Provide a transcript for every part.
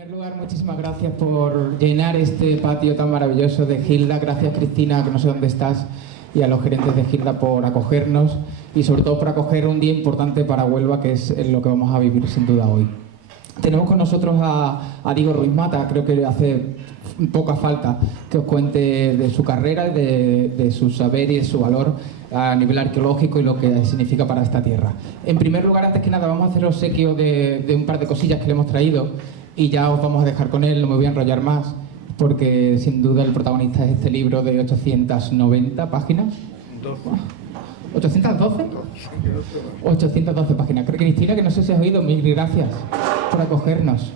primer lugar, muchísimas gracias por llenar este patio tan maravilloso de Gilda. Gracias, Cristina, que no sé dónde estás, y a los gerentes de Gilda por acogernos y sobre todo por acoger un día importante para Huelva, que es lo que vamos a vivir sin duda hoy. Tenemos con nosotros a Diego Ruiz Mata. Creo que hace poca falta que os cuente de su carrera, de su saber y de su valor a nivel arqueológico y lo que significa para esta tierra. En primer lugar, antes que nada, vamos a hacer obsequio de un par de cosillas que le hemos traído y ya os vamos a dejar con él, no me voy a enrollar más, porque sin duda el protagonista es este libro de 890 páginas. ¿812? 812 páginas. Cristina, que no sé si has oído, mil gracias por acogernos.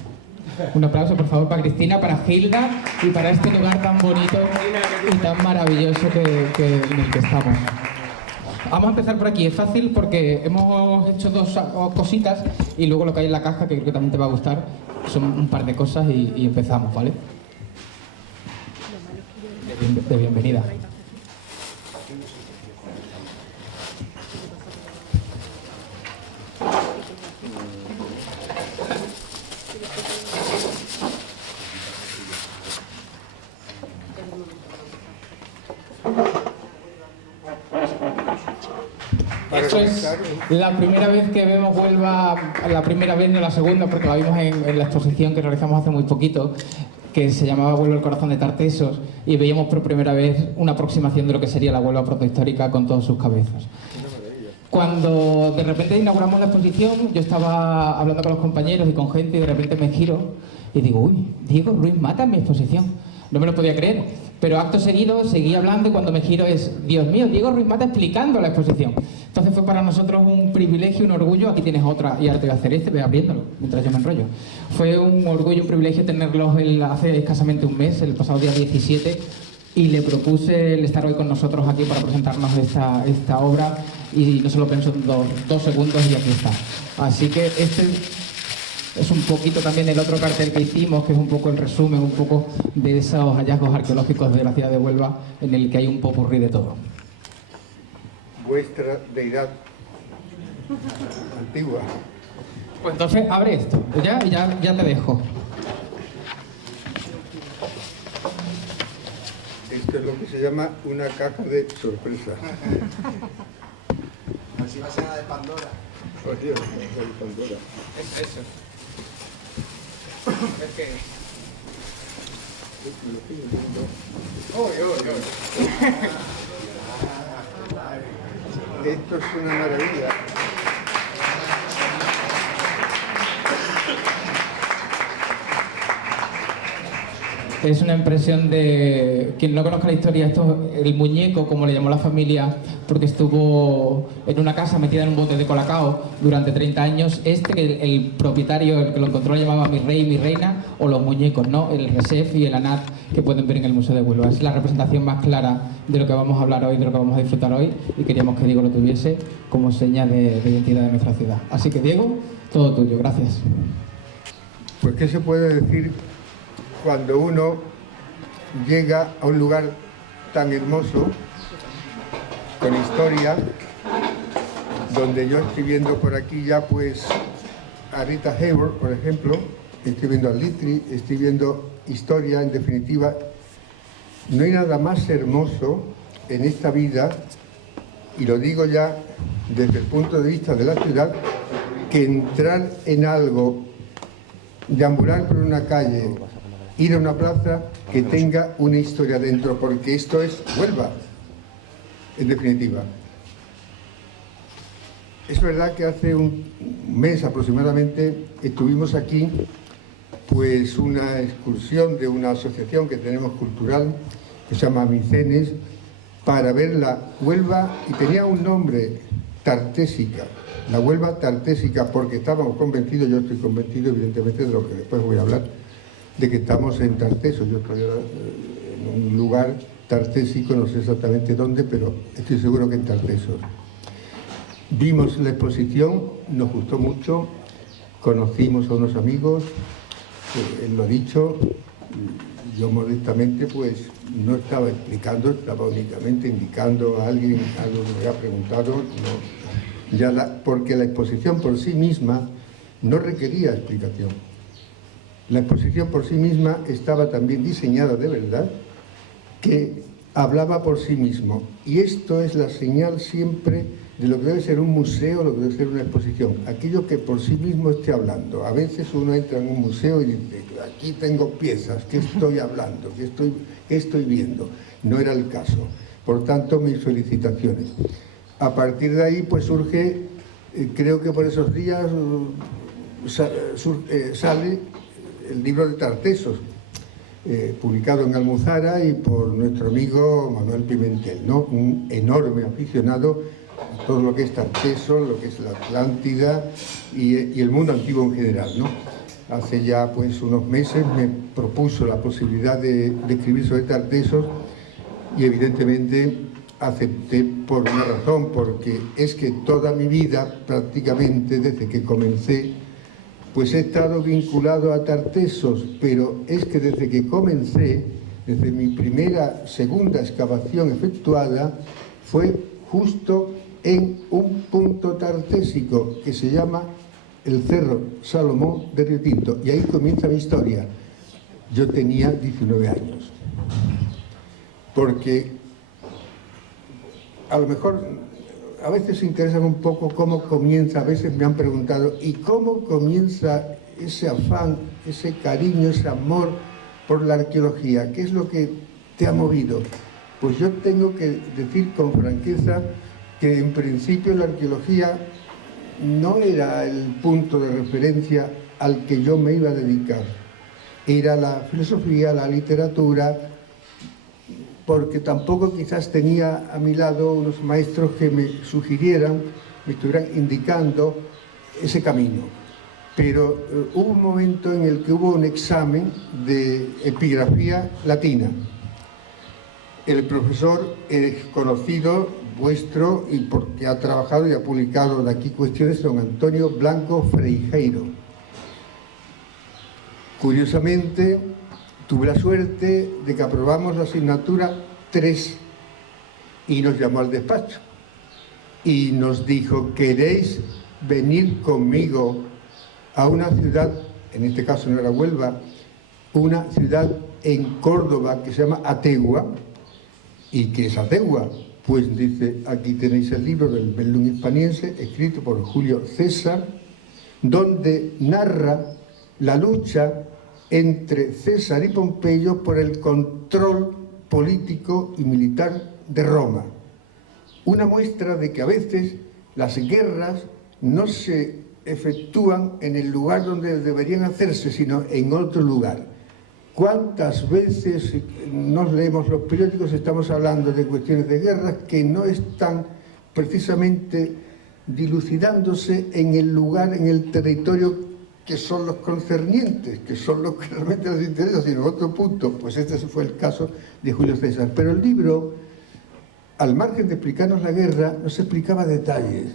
Un aplauso, por favor, para Cristina, para Gilda y para este lugar tan bonito y tan maravilloso en el que estamos. Vamos a empezar por aquí. Es fácil porque hemos hecho dos cositas y luego lo que hay en la caja, que creo que también te va a gustar, son un par de cosas y empezamos, ¿vale? De bienvenida. Eso es la primera vez que vemos Huelva, la primera vez, no la segunda, porque la vimos en la exposición que realizamos hace muy poquito, que se llamaba Huelva el corazón de Tartesos, y veíamos por primera vez una aproximación de lo que sería la Huelva protohistórica con todos sus cabezas. Cuando de repente inauguramos la exposición, yo estaba hablando con los compañeros y con gente y de repente me giro y digo, uy, Diego Ruiz Mata en mi exposición. No me lo podía creer, pero acto seguido seguí hablando y cuando me giro es, Dios mío, Diego Ruiz Mata explicando la exposición. Entonces fue para nosotros un privilegio, un orgullo. Aquí tienes otra y ahora te voy a hacer ve abriéndolo mientras yo me enrollo. Fue un orgullo, un privilegio tenerlos hace escasamente un mes, el pasado día 17, y le propuse el estar hoy con nosotros aquí para presentarnos esta obra y no se lo pensó en dos segundos y aquí está. Así que este es un poquito también el otro cartel que hicimos, que es un poco el resumen, un poco de esos hallazgos arqueológicos de la ciudad de Huelva, en el que hay un popurrí de todo. Vuestra deidad antigua. Pues entonces abre esto, ya te dejo. Esto es lo que se llama una caja de sorpresa. Así va a ser la de Pandora. Oh, Dios, la de Pandora. Es eso. Es que... Esto es una maravilla. Es una impresión de... Quien no conozca la historia, esto es el muñeco, como le llamó la familia, porque estuvo en una casa metida en un bote de colacao durante 30 años. El propietario, el que lo encontró, lo llamaba mi rey, mi reina, o los muñecos, ¿no? El Resef y el Anat, que pueden ver en el Museo de Huelva. Es la representación más clara de lo que vamos a hablar hoy, de lo que vamos a disfrutar hoy, y queríamos que Diego lo tuviese como seña de identidad de nuestra ciudad. Así que, Diego, todo tuyo. Gracias. Pues, ¿qué se puede decir cuando uno llega a un lugar tan hermoso, con historia, donde yo estoy viendo por aquí ya pues a Rita Hayworth, por ejemplo, estoy viendo a Litri, estoy viendo historia, en definitiva, no hay nada más hermoso en esta vida, y lo digo ya desde el punto de vista de la ciudad, que entrar en algo, deambular por una calle, ir a una plaza que tenga una historia dentro, porque esto es Huelva, en definitiva. Es verdad que hace un mes aproximadamente estuvimos aquí, pues una excursión de una asociación que tenemos cultural, que se llama Micenes, para ver la Huelva, y tenía un nombre, Tartésica, la Huelva Tartésica, porque estábamos convencidos, yo estoy convencido evidentemente de lo que después voy a hablar, de que estamos en Tartesos. Yo estoy en un lugar tartésico, no sé exactamente dónde, pero estoy seguro que en Tartesos. Vimos la exposición, nos gustó mucho, conocimos a unos amigos, lo dicho, yo modestamente pues no estaba explicando, estaba únicamente indicando a alguien algo que me había preguntado, no, ya, porque la exposición por sí misma no requería explicación. La exposición por sí misma estaba también diseñada de verdad, que hablaba por sí mismo. Y esto es la señal siempre de lo que debe ser un museo, lo que debe ser una exposición. Aquello que por sí mismo esté hablando. A veces uno entra en un museo y dice, aquí tengo piezas, ¿qué estoy hablando? ¿Qué estoy viendo? No era el caso. Por tanto, mis felicitaciones. A partir de ahí, pues surge, creo que por esos días sale el libro de Tartesos, publicado en Almuzara y por nuestro amigo Manuel Pimentel, ¿no? Un enorme aficionado a todo lo que es Tartesos, lo que es la Atlántida y el mundo antiguo en general, ¿no? Hace ya pues unos meses me propuso la posibilidad de escribir sobre Tartesos y evidentemente acepté por una razón, porque es que toda mi vida, prácticamente desde que comencé, pues he estado vinculado a Tartesos, pero es que desde que comencé, desde mi segunda excavación efectuada, fue justo en un punto tartésico que se llama el Cerro Salomón de Río Tinto. Y ahí comienza mi historia. Yo tenía 19 años. Porque a lo mejor a veces se interesan un poco cómo comienza, a veces me han preguntado, ¿y cómo comienza ese afán, ese cariño, ese amor por la arqueología? ¿Qué es lo que te ha movido? Pues yo tengo que decir con franqueza que en principio la arqueología no era el punto de referencia al que yo me iba a dedicar. Era la filosofía, la literatura, porque tampoco quizás tenía a mi lado unos maestros que me sugirieran, me estuvieran indicando ese camino. Pero hubo un momento en el que hubo un examen de epigrafía latina. El profesor conocido vuestro, y porque ha trabajado y ha publicado de aquí cuestiones, don Antonio Blanco Freijeiro. Curiosamente, tuve la suerte de que aprobamos la asignatura 3 y nos llamó al despacho y nos dijo, ¿queréis venir conmigo a una ciudad, en este caso no era Huelva, una ciudad en Córdoba que se llama Ategua? ¿Y qué es Ategua? Pues dice, aquí tenéis el libro del Bellum Hispaniense, escrito por Julio César, donde narra la lucha entre César y Pompeyo por el control político y militar de Roma. Una muestra de que a veces las guerras no se efectúan en el lugar donde deberían hacerse, sino en otro lugar. ¿Cuántas veces nos leemos los periódicos, estamos hablando de cuestiones de guerras que no están precisamente dilucidándose en el lugar, en el territorio que son los concernientes, que son los que realmente nos interesan, sino otro punto? Pues este fue el caso de Julio César. Pero el libro, al margen de explicarnos la guerra, nos explicaba detalles.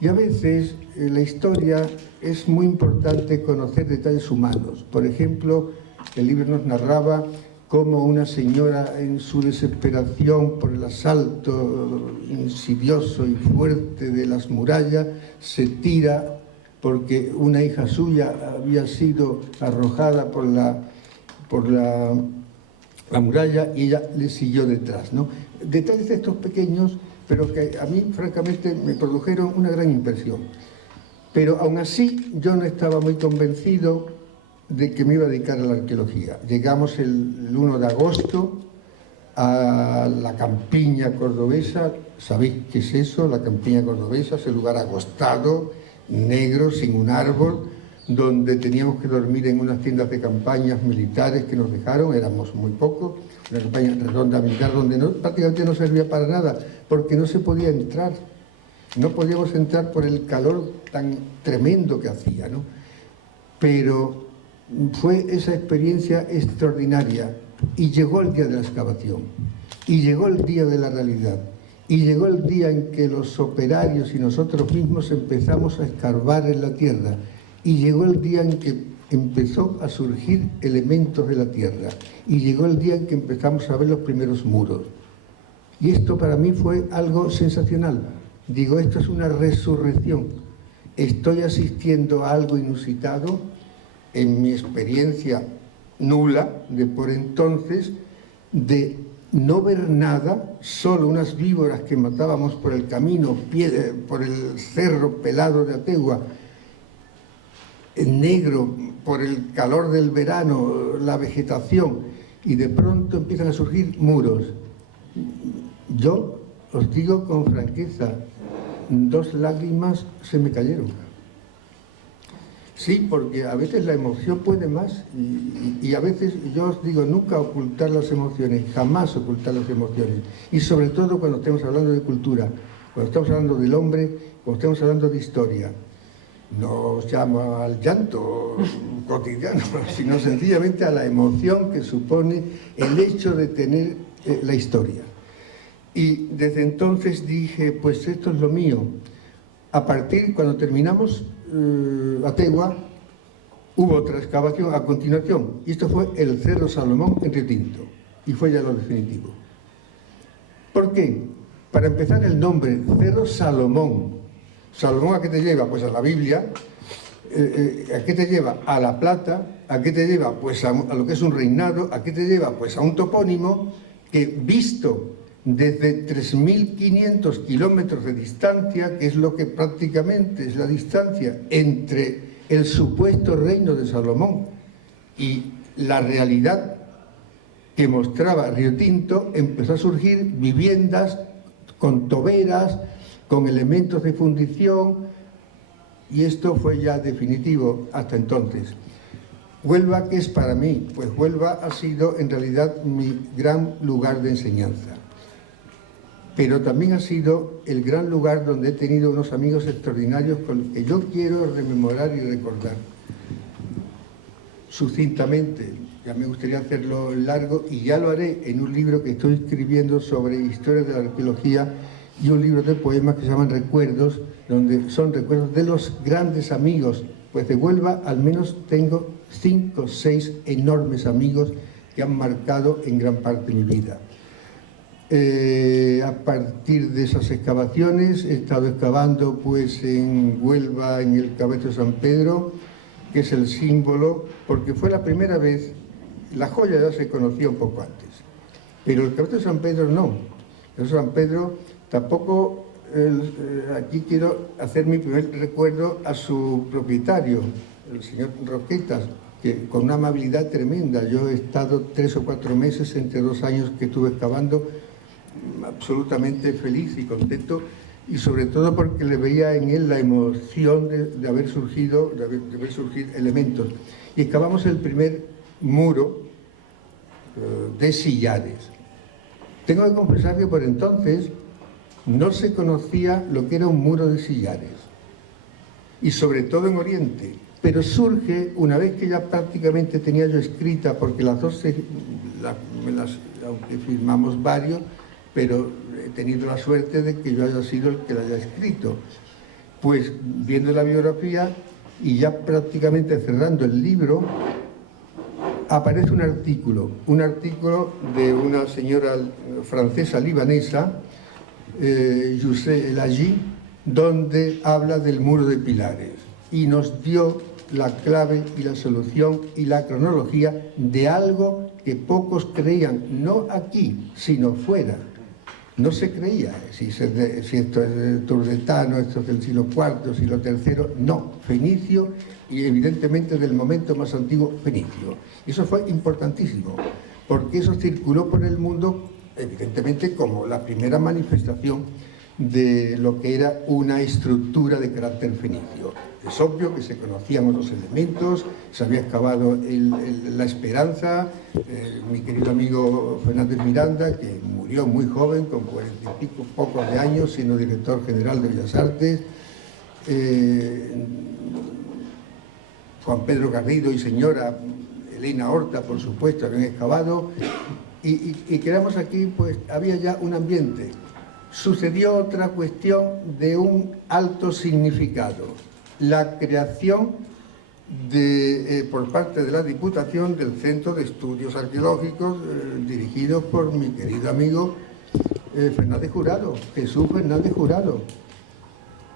Y a veces la historia es muy importante conocer detalles humanos. Por ejemplo, el libro nos narraba cómo una señora, en su desesperación por el asalto insidioso y fuerte de las murallas, se tira porque una hija suya había sido arrojada por la muralla y ella le siguió detrás, ¿no? Detalles de estos pequeños, pero que a mí, francamente, me produjeron una gran impresión. Pero aún así, yo no estaba muy convencido de que me iba a dedicar a la arqueología. Llegamos el 1 de agosto a la campiña cordobesa. ¿Sabéis qué es eso? La campiña cordobesa es el lugar agostado, negro, sin un árbol, donde teníamos que dormir en unas tiendas de campañas militares que nos dejaron, éramos muy pocos, una campaña redonda militar donde prácticamente no servía para nada, porque no se podía entrar, no podíamos entrar por el calor tan tremendo que hacía, ¿no? Pero fue esa experiencia extraordinaria y llegó el día de la excavación, y llegó el día de la realidad. Y llegó el día en que los operarios y nosotros mismos empezamos a escarbar en la tierra. Y llegó el día en que empezó a surgir elementos de la tierra. Y llegó el día en que empezamos a ver los primeros muros. Y esto para mí fue algo sensacional. Digo, esto es una resurrección. Estoy asistiendo a algo inusitado. en mi experiencia nula de por entonces, de no ver nada, solo unas víboras que matábamos por el camino, por el cerro pelado de Ategua, en negro, por el calor del verano, la vegetación, y de pronto empiezan a surgir muros. Yo os digo con franqueza, 2 lágrimas se me cayeron. Sí, porque a veces la emoción puede más y a veces yo os digo, nunca ocultar las emociones, jamás ocultar las emociones. Y sobre todo cuando estemos hablando de cultura, cuando estamos hablando del hombre, cuando estamos hablando de historia. No os llamo al llanto cotidiano, sino sencillamente a la emoción que supone el hecho de tener la historia. Y desde entonces dije, pues esto es lo mío. A partir, cuando terminamos Ategua, hubo otra excavación a continuación, y esto fue el Cerro Salomón en Río Tinto, y fue ya lo definitivo. ¿Por qué? Para empezar, el nombre, Cerro Salomón. ¿Salomón a qué te lleva? Pues a la Biblia. ¿A qué te lleva? A la plata. ¿A qué te lleva? Pues a lo que es un reinado. ¿A qué te lleva? Pues a un topónimo que, visto desde 3.500 kilómetros de distancia, que es lo que prácticamente es la distancia entre el supuesto reino de Salomón y la realidad que mostraba Río Tinto, empezó a surgir viviendas con toberas, con elementos de fundición, y esto fue ya definitivo hasta entonces. Huelva, ¿qué es para mí? Pues Huelva ha sido en realidad mi gran lugar de enseñanza. Pero también ha sido el gran lugar donde he tenido unos amigos extraordinarios con los que yo quiero rememorar y recordar. Sucintamente, ya me gustaría hacerlo largo y ya lo haré en un libro que estoy escribiendo sobre historia de la arqueología y un libro de poemas que se llaman Recuerdos, donde son recuerdos de los grandes amigos. Pues de Huelva al menos tengo 5 o 6 enormes amigos que han marcado en gran parte mi vida. A partir de esas excavaciones he estado excavando pues en Huelva, en el Cabezo de San Pedro, que es el símbolo, porque fue la primera vez. La joya ya se conocía un poco antes, pero el Cabezo de San Pedro no. El Cabezo de San Pedro tampoco. Aquí quiero hacer mi primer recuerdo a su propietario, el señor Roquetas, que con una amabilidad tremenda. Yo he estado 3 o 4 meses entre 2 años que estuve excavando, absolutamente feliz y contento, y sobre todo porque le veía en él la emoción de haber surgido elementos. Y excavamos el primer muro de sillares. Tengo que confesar que por entonces no se conocía lo que era un muro de sillares, y sobre todo en Oriente. Pero surge, una vez que ya prácticamente tenía yo escrita, porque las dos, aunque firmamos varios, pero he tenido la suerte de que yo haya sido el que la haya escrito. Pues viendo la biografía y ya prácticamente cerrando el libro, aparece un artículo de una señora francesa libanesa, Youssef El Hadji, donde habla del muro de pilares y nos dio la clave y la solución y la cronología de algo que pocos creían, no aquí, sino fuera. No se creía si esto es del turdetano, esto es del siglo IV, siglo III, no, fenicio, y evidentemente del momento más antiguo, fenicio. Eso fue importantísimo, porque eso circuló por el mundo, evidentemente como la primera manifestación de lo que era una estructura de carácter fenicio. Es obvio que se conocían otros elementos, se había excavado la Esperanza, mi querido amigo Fernández Miranda, que murió muy joven, con 40 y pico, pocos de años, siendo director general de Bellas Artes, Juan Pedro Garrido y señora Elena Horta, por supuesto, habían excavado, y quedamos aquí, pues había ya un ambiente. Sucedió otra cuestión de un alto significado: la creación por parte de la Diputación del Centro de Estudios Arqueológicos, dirigido por mi querido amigo Fernández Jurado, Jesús Fernández Jurado,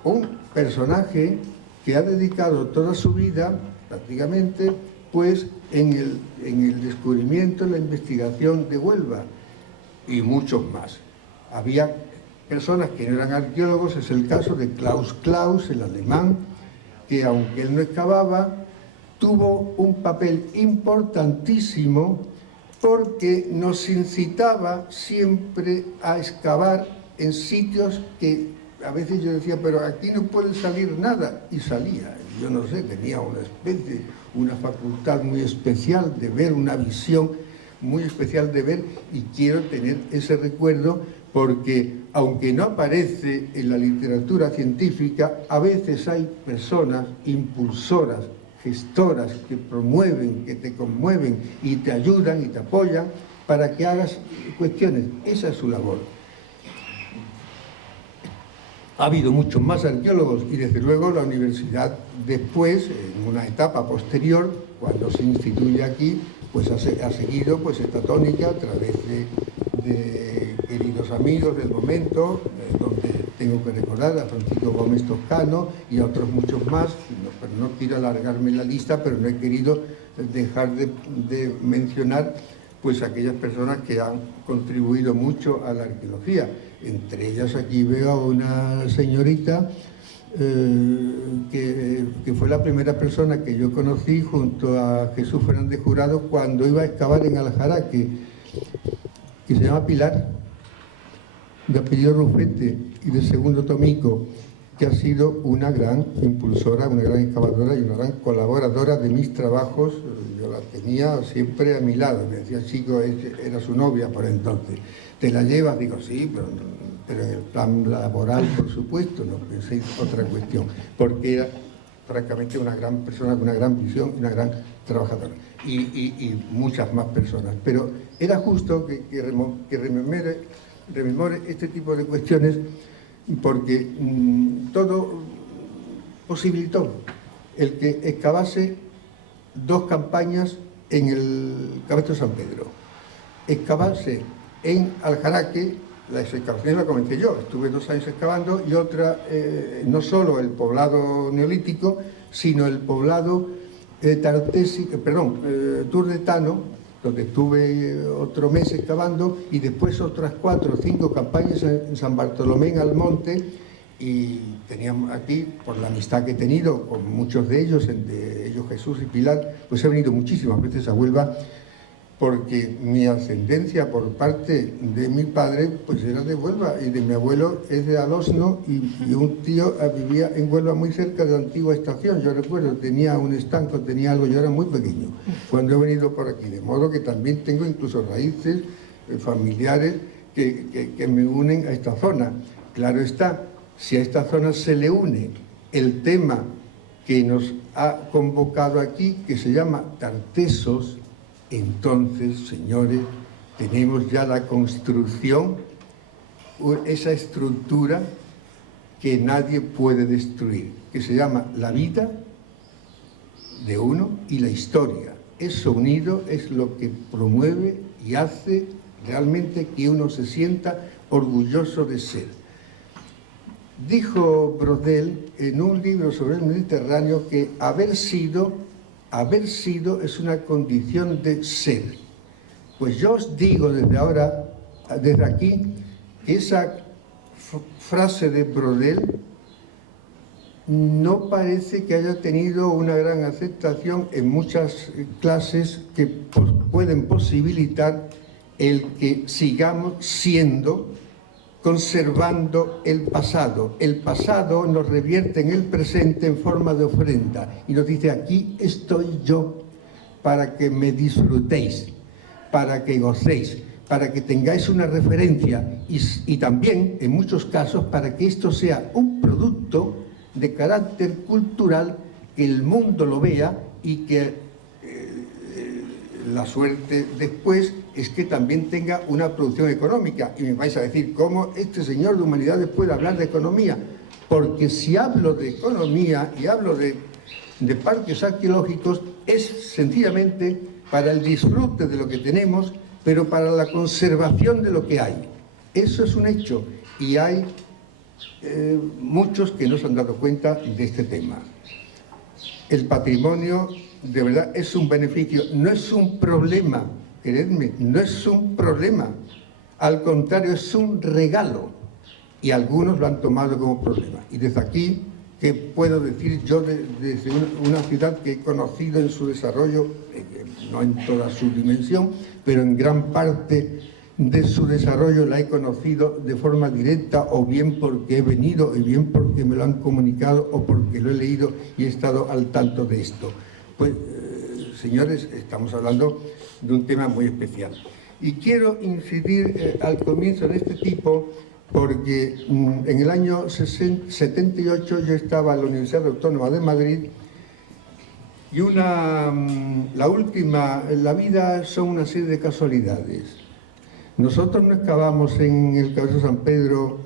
un personaje que ha dedicado toda su vida prácticamente pues en el descubrimiento, en la investigación de Huelva, y muchos más. Había personas que no eran arqueólogos, es el caso de Klaus Klaus, el alemán, que aunque él no excavaba, tuvo un papel importantísimo porque nos incitaba siempre a excavar en sitios que a veces yo decía, pero aquí no puede salir nada, y salía. Yo no sé, tenía una facultad muy especial de ver, una visión muy especial de ver, y quiero tener ese recuerdo porque, aunque no aparece en la literatura científica, a veces hay personas impulsoras, gestoras, que promueven, que te conmueven y te ayudan y te apoyan para que hagas cuestiones. Esa es su labor. Ha habido muchos más arqueólogos y desde luego la universidad después, en una etapa posterior, cuando se instituye aquí, pues ha seguido pues esta tónica a través de queridos amigos del momento, donde tengo que recordar a Francisco Gómez Toscano y a otros muchos más, pero no quiero alargarme la lista, pero no he querido dejar de mencionar pues aquellas personas que han contribuido mucho a la arqueología. Entre ellas aquí veo a una señorita que fue la primera persona que yo conocí junto a Jesús Fernández Jurado cuando iba a excavar en Aljaraque, que se llama Pilar, de apellido Rufete y de segundo Tomico, que ha sido una gran impulsora, una gran excavadora y una gran colaboradora de mis trabajos. Yo la tenía siempre a mi lado, me decía, chico, era su novia por entonces. ¿Te la llevas? Digo, sí, pero en el plan laboral, por supuesto, no pensé otra cuestión, porque era francamente una gran persona con una gran visión y una gran trabajadora, y muchas más personas. Pero era justo que rememore este tipo de cuestiones, porque todo posibilitó el que excavase 2 campañas en el Cabestro San Pedro, excavase en Aljaraque. La excavación la comencé yo, estuve 2 años excavando, y otra, no solo el poblado neolítico, sino el poblado turdetano, donde estuve otro mes excavando, y después otras 4 o 5 campañas en San Bartolomé en Almonte, y teníamos aquí, por la amistad que he tenido con muchos de ellos, entre ellos Jesús y Pilar, pues he venido muchísimas veces a Huelva, porque mi ascendencia por parte de mi padre pues era de Huelva, y de mi abuelo es de Alosno, y un tío vivía en Huelva muy cerca de la antigua estación. Yo recuerdo, tenía un estanco, tenía algo, yo era muy pequeño cuando he venido por aquí, de modo que también tengo incluso raíces familiares que me unen a esta zona. Claro está, si a esta zona se le une el tema que nos ha convocado aquí, que se llama Tartesos, entonces, señores, tenemos ya la construcción, esa estructura que nadie puede destruir, que se llama la vida de uno y la historia. Eso unido es lo que promueve y hace realmente que uno se sienta orgulloso de ser. Dijo Brodel en un libro sobre el Mediterráneo que haber sido es una condición de ser. Pues yo os digo desde ahora, desde aquí, que esa frase de Brodel no parece que haya tenido una gran aceptación en muchas clases que pueden posibilitar el que sigamos siendo, conservando el pasado. El pasado nos revierte en el presente en forma de ofrenda y nos dice, aquí estoy yo para que me disfrutéis, para que gocéis, para que tengáis una referencia y también, en muchos casos, para que esto sea un producto de carácter cultural, que el mundo lo vea y que la suerte después es que también tenga una producción económica. Y me vais a decir, ¿cómo este señor de Humanidades puede hablar de economía? Porque si hablo de economía y hablo de parques arqueológicos, es sencillamente para el disfrute de lo que tenemos, pero para la conservación de lo que hay. Eso es un hecho, y hay muchos que no se han dado cuenta de este tema. El patrimonio de verdad es un beneficio, no es un problema, queredme, no es un problema, al contrario, es un regalo, y algunos lo han tomado como problema. Y desde aquí, ¿qué puedo decir yo desde una ciudad que he conocido en su desarrollo, no en toda su dimensión, pero en gran parte de su desarrollo la he conocido de forma directa, o bien porque he venido, o bien porque me lo han comunicado, o porque lo he leído y he estado al tanto de esto? Pues, señores, estamos hablando de un tema muy especial. Y quiero incidir al comienzo de este tipo, porque en el año 78 yo estaba en la Universidad Autónoma de Madrid, y la última, en la vida son una serie de casualidades. Nosotros no excavamos en el Cabezo San Pedro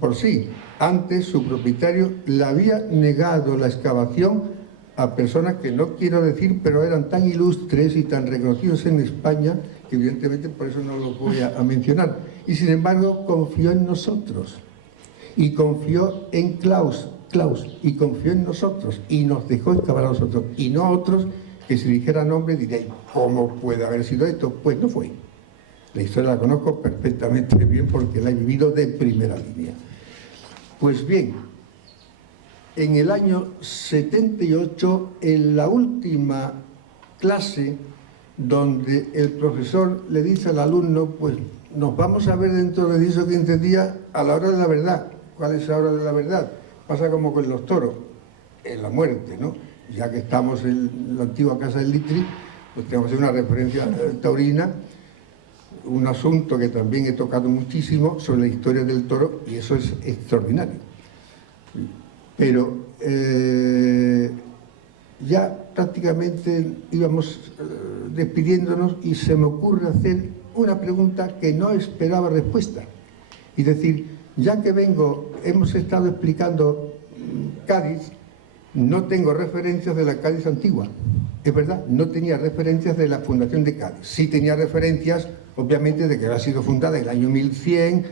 por sí. Antes su propietario le había negado la excavación a personas que no quiero decir, pero eran tan ilustres y tan reconocidos en España, que evidentemente por eso no los voy a mencionar. Y sin embargo confió en nosotros, y confió en Klaus, y confió en nosotros, y nos dejó excavar a nosotros, y no a otros que si dijera nombre diréis, ¿cómo puede haber sido esto? Pues no fue. La historia la conozco perfectamente bien porque la he vivido de primera línea. Pues bien, en el año 78, en la última clase, donde el profesor le dice al alumno, pues nos vamos a ver dentro de 10 o 15 días a la hora de la verdad. ¿Cuál es la hora de la verdad? Pasa como con los toros, en la muerte, ¿no? Ya que estamos en la antigua casa del Litri, pues tenemos que hacer una referencia taurina, un asunto que también he tocado muchísimo sobre la historia del toro, y eso es extraordinario. Pero ya prácticamente íbamos despidiéndonos y se me ocurre hacer una pregunta que no esperaba respuesta. Y decir, ya que hemos estado explicando Cádiz, no tengo referencias de la Cádiz antigua. Es verdad, no tenía referencias de la fundación de Cádiz. Sí tenía referencias, obviamente, de que había sido fundada en el año 1100,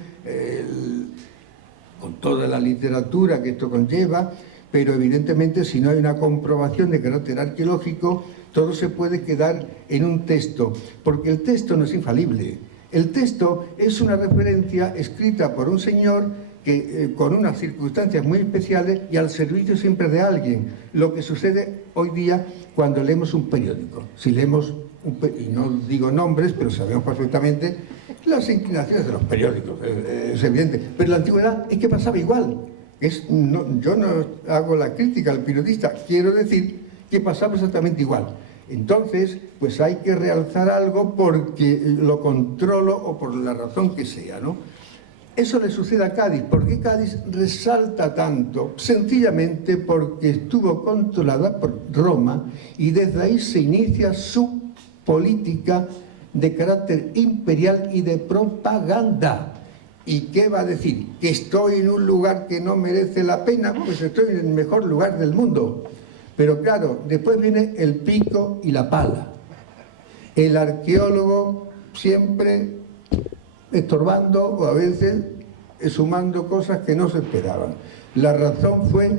con toda la literatura que esto conlleva, pero evidentemente si no hay una comprobación de carácter arqueológico, todo se puede quedar en un texto, porque el texto no es infalible. El texto es una referencia escrita por un señor que, con unas circunstancias muy especiales y al servicio siempre de alguien. Lo que sucede hoy día cuando leemos un periódico. Si leemos, y no digo nombres, pero sabemos perfectamente las inclinaciones de los periódicos, es evidente. Pero en la antigüedad es que pasaba igual. Yo no hago la crítica al periodista, quiero decir que pasaba exactamente igual. Entonces, pues hay que realzar algo porque lo controlo o por la razón que sea, ¿no? Eso le sucede a Cádiz. ¿Por qué Cádiz resalta tanto? Sencillamente porque estuvo controlada por Roma y desde ahí se inicia su política de carácter imperial y de propaganda. ¿Y qué va a decir? ¿Que estoy en un lugar que no merece la pena? Pues estoy en el mejor lugar del mundo. Pero claro, después viene el pico y la pala. El arqueólogo siempre estorbando o a veces sumando cosas que no se esperaban. La razón fue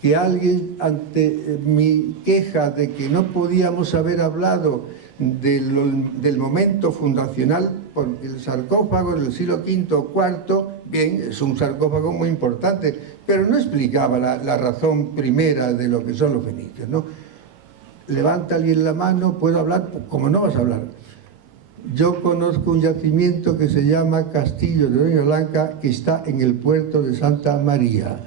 que alguien, ante mi queja de que no podíamos haber hablado del momento fundacional, porque el sarcófago del siglo V o IV, bien, es un sarcófago muy importante, pero no explicaba la razón primera de lo que son los fenicios, ¿no? Levanta alguien la mano, ¿puedo hablar? Pues, ¿cómo no vas a hablar? Yo conozco un yacimiento que se llama Castillo de Doña Blanca, que está en el puerto de Santa María.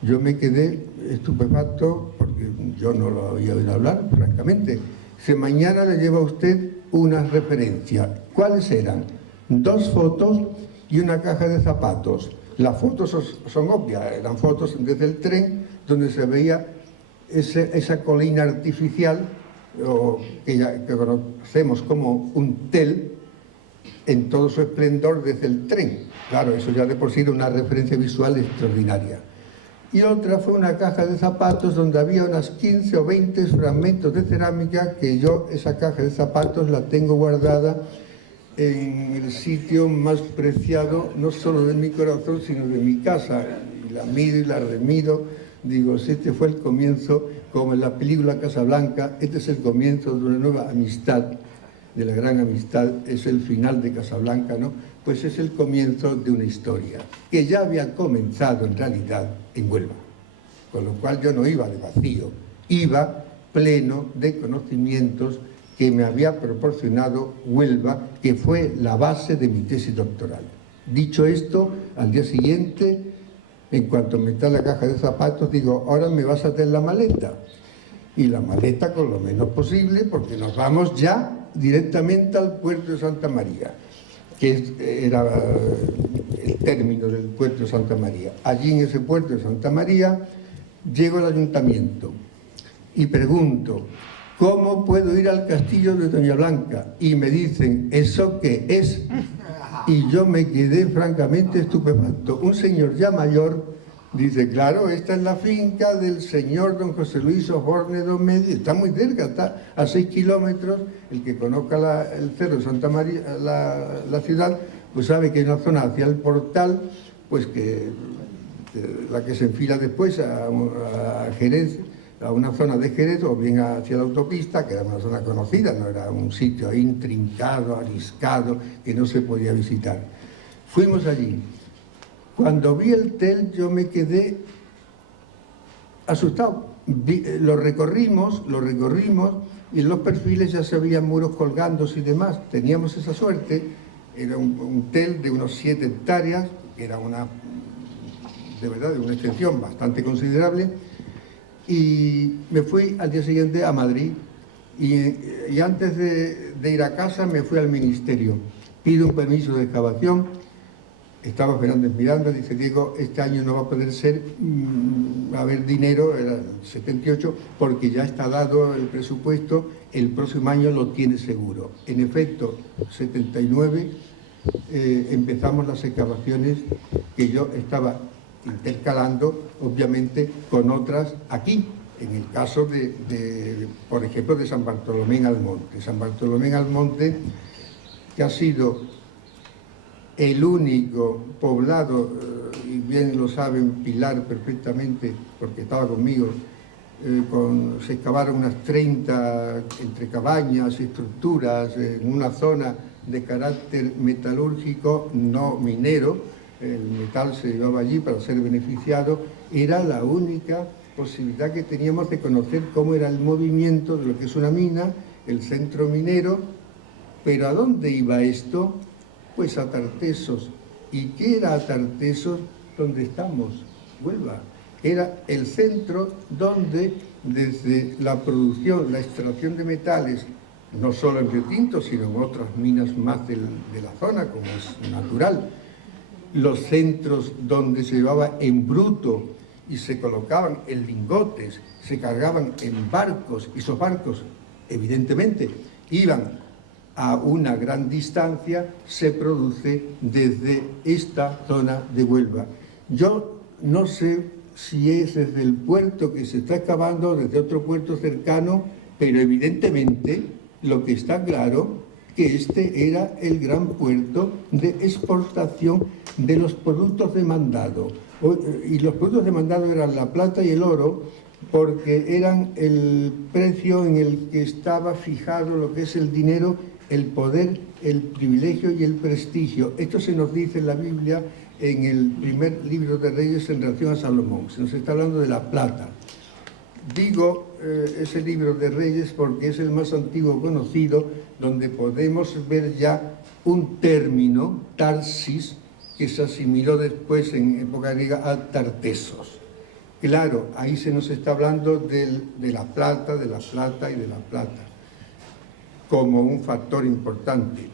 Yo me quedé estupefacto porque yo no lo había oído hablar, francamente. Si mañana le lleva a usted una referencia. ¿Cuáles eran? 2 fotos y una caja de zapatos. Las fotos son obvias, eran fotos desde el tren donde se veía esa colina artificial que conocemos como un tel en todo su esplendor desde el tren. Claro, eso ya de por sí era una referencia visual extraordinaria. Y otra fue una caja de zapatos donde había unas 15 o 20 fragmentos de cerámica que yo, esa caja de zapatos, la tengo guardada en el sitio más preciado, no solo de mi corazón, sino de mi casa. Y la miro y la remiro Digo, si este fue el comienzo, como en la película Casablanca, este es el comienzo de una nueva amistad, de la gran amistad, es el final de Casablanca, ¿no? Pues es el comienzo de una historia que ya había comenzado en realidad en Huelva, con lo cual yo no iba de vacío, iba pleno de conocimientos que me había proporcionado Huelva, que fue la base de mi tesis doctoral. Dicho esto, al día siguiente, en cuanto me está la caja de zapatos, digo, ahora me vas a hacer la maleta. Y la maleta con lo menos posible, porque nos vamos ya directamente al puerto de Santa María, que era el término del puerto de Santa María. Allí en ese puerto de Santa María llego al ayuntamiento y pregunto, ¿cómo puedo ir al castillo de Doña Blanca? Y me dicen, ¿eso qué es? Y yo me quedé francamente estupefacto. Un señor ya mayor dice, claro, esta es la finca del señor don José Luis Oborne Don Medio. Está muy cerca, está a 6 kilómetros. El que conozca el cerro de Santa María, la ciudad, pues sabe que hay una zona hacia el portal, pues la que se enfila después a Jerez, a una zona de Jerez, o bien hacia la autopista, que era una zona conocida, no era un sitio intrincado, arriscado, que no se podía visitar. Fuimos allí. Cuando vi el tel, yo me quedé asustado. Lo recorrimos, y en los perfiles ya se veían muros colgándose y demás. Teníamos esa suerte. Era un tel de unos 7 hectáreas, que era de verdad, de una extensión bastante considerable. Y me fui al día siguiente a Madrid y antes de ir a casa me fui al ministerio. Pido un permiso de excavación. Estaba Fernández Miranda, dice, Diego, este año no va a poder ser, va a haber dinero, era el 78, porque ya está dado el presupuesto, el próximo año lo tiene seguro. En efecto, 79 empezamos las excavaciones que yo estaba intercalando, obviamente, con otras aquí, en el caso por ejemplo, de San Bartolomé en Almonte. San Bartolomé en Almonte, que ha sido el único poblado, y bien lo saben Pilar perfectamente, porque estaba conmigo, se excavaron unas 30 entre cabañas y estructuras en una zona de carácter metalúrgico, no minero. El metal se llevaba allí para ser beneficiado. Era la única posibilidad que teníamos de conocer cómo era el movimiento de lo que es una mina, el centro minero. Pero ¿a dónde iba esto? Pues a Tartesos. ¿Y qué era Tartesos? Donde estamos, Huelva. Era el centro donde desde la producción, la extracción de metales, no solo en Río Tinto, sino en otras minas más de la zona, como es natural, los centros donde se llevaba en bruto y se colocaban en lingotes, se cargaban en barcos, y esos barcos, evidentemente, iban a una gran distancia, se produce desde esta zona de Huelva. Yo no sé si es desde el puerto que se está excavando o desde otro puerto cercano, pero evidentemente lo que está claro que este era el gran puerto de exportación de los productos demandados. Y los productos demandados eran la plata y el oro, porque eran el precio en el que estaba fijado lo que es el dinero, el poder, el privilegio y el prestigio. Esto se nos dice en la Biblia, en el primer libro de Reyes en relación a Salomón. Se nos está hablando de la plata. Digo ese libro de Reyes porque es el más antiguo conocido, donde podemos ver ya un término, Tarsis, que se asimiló después en época griega a Tartesos. Claro, ahí se nos está hablando de la plata y de la plata, como un factor importante.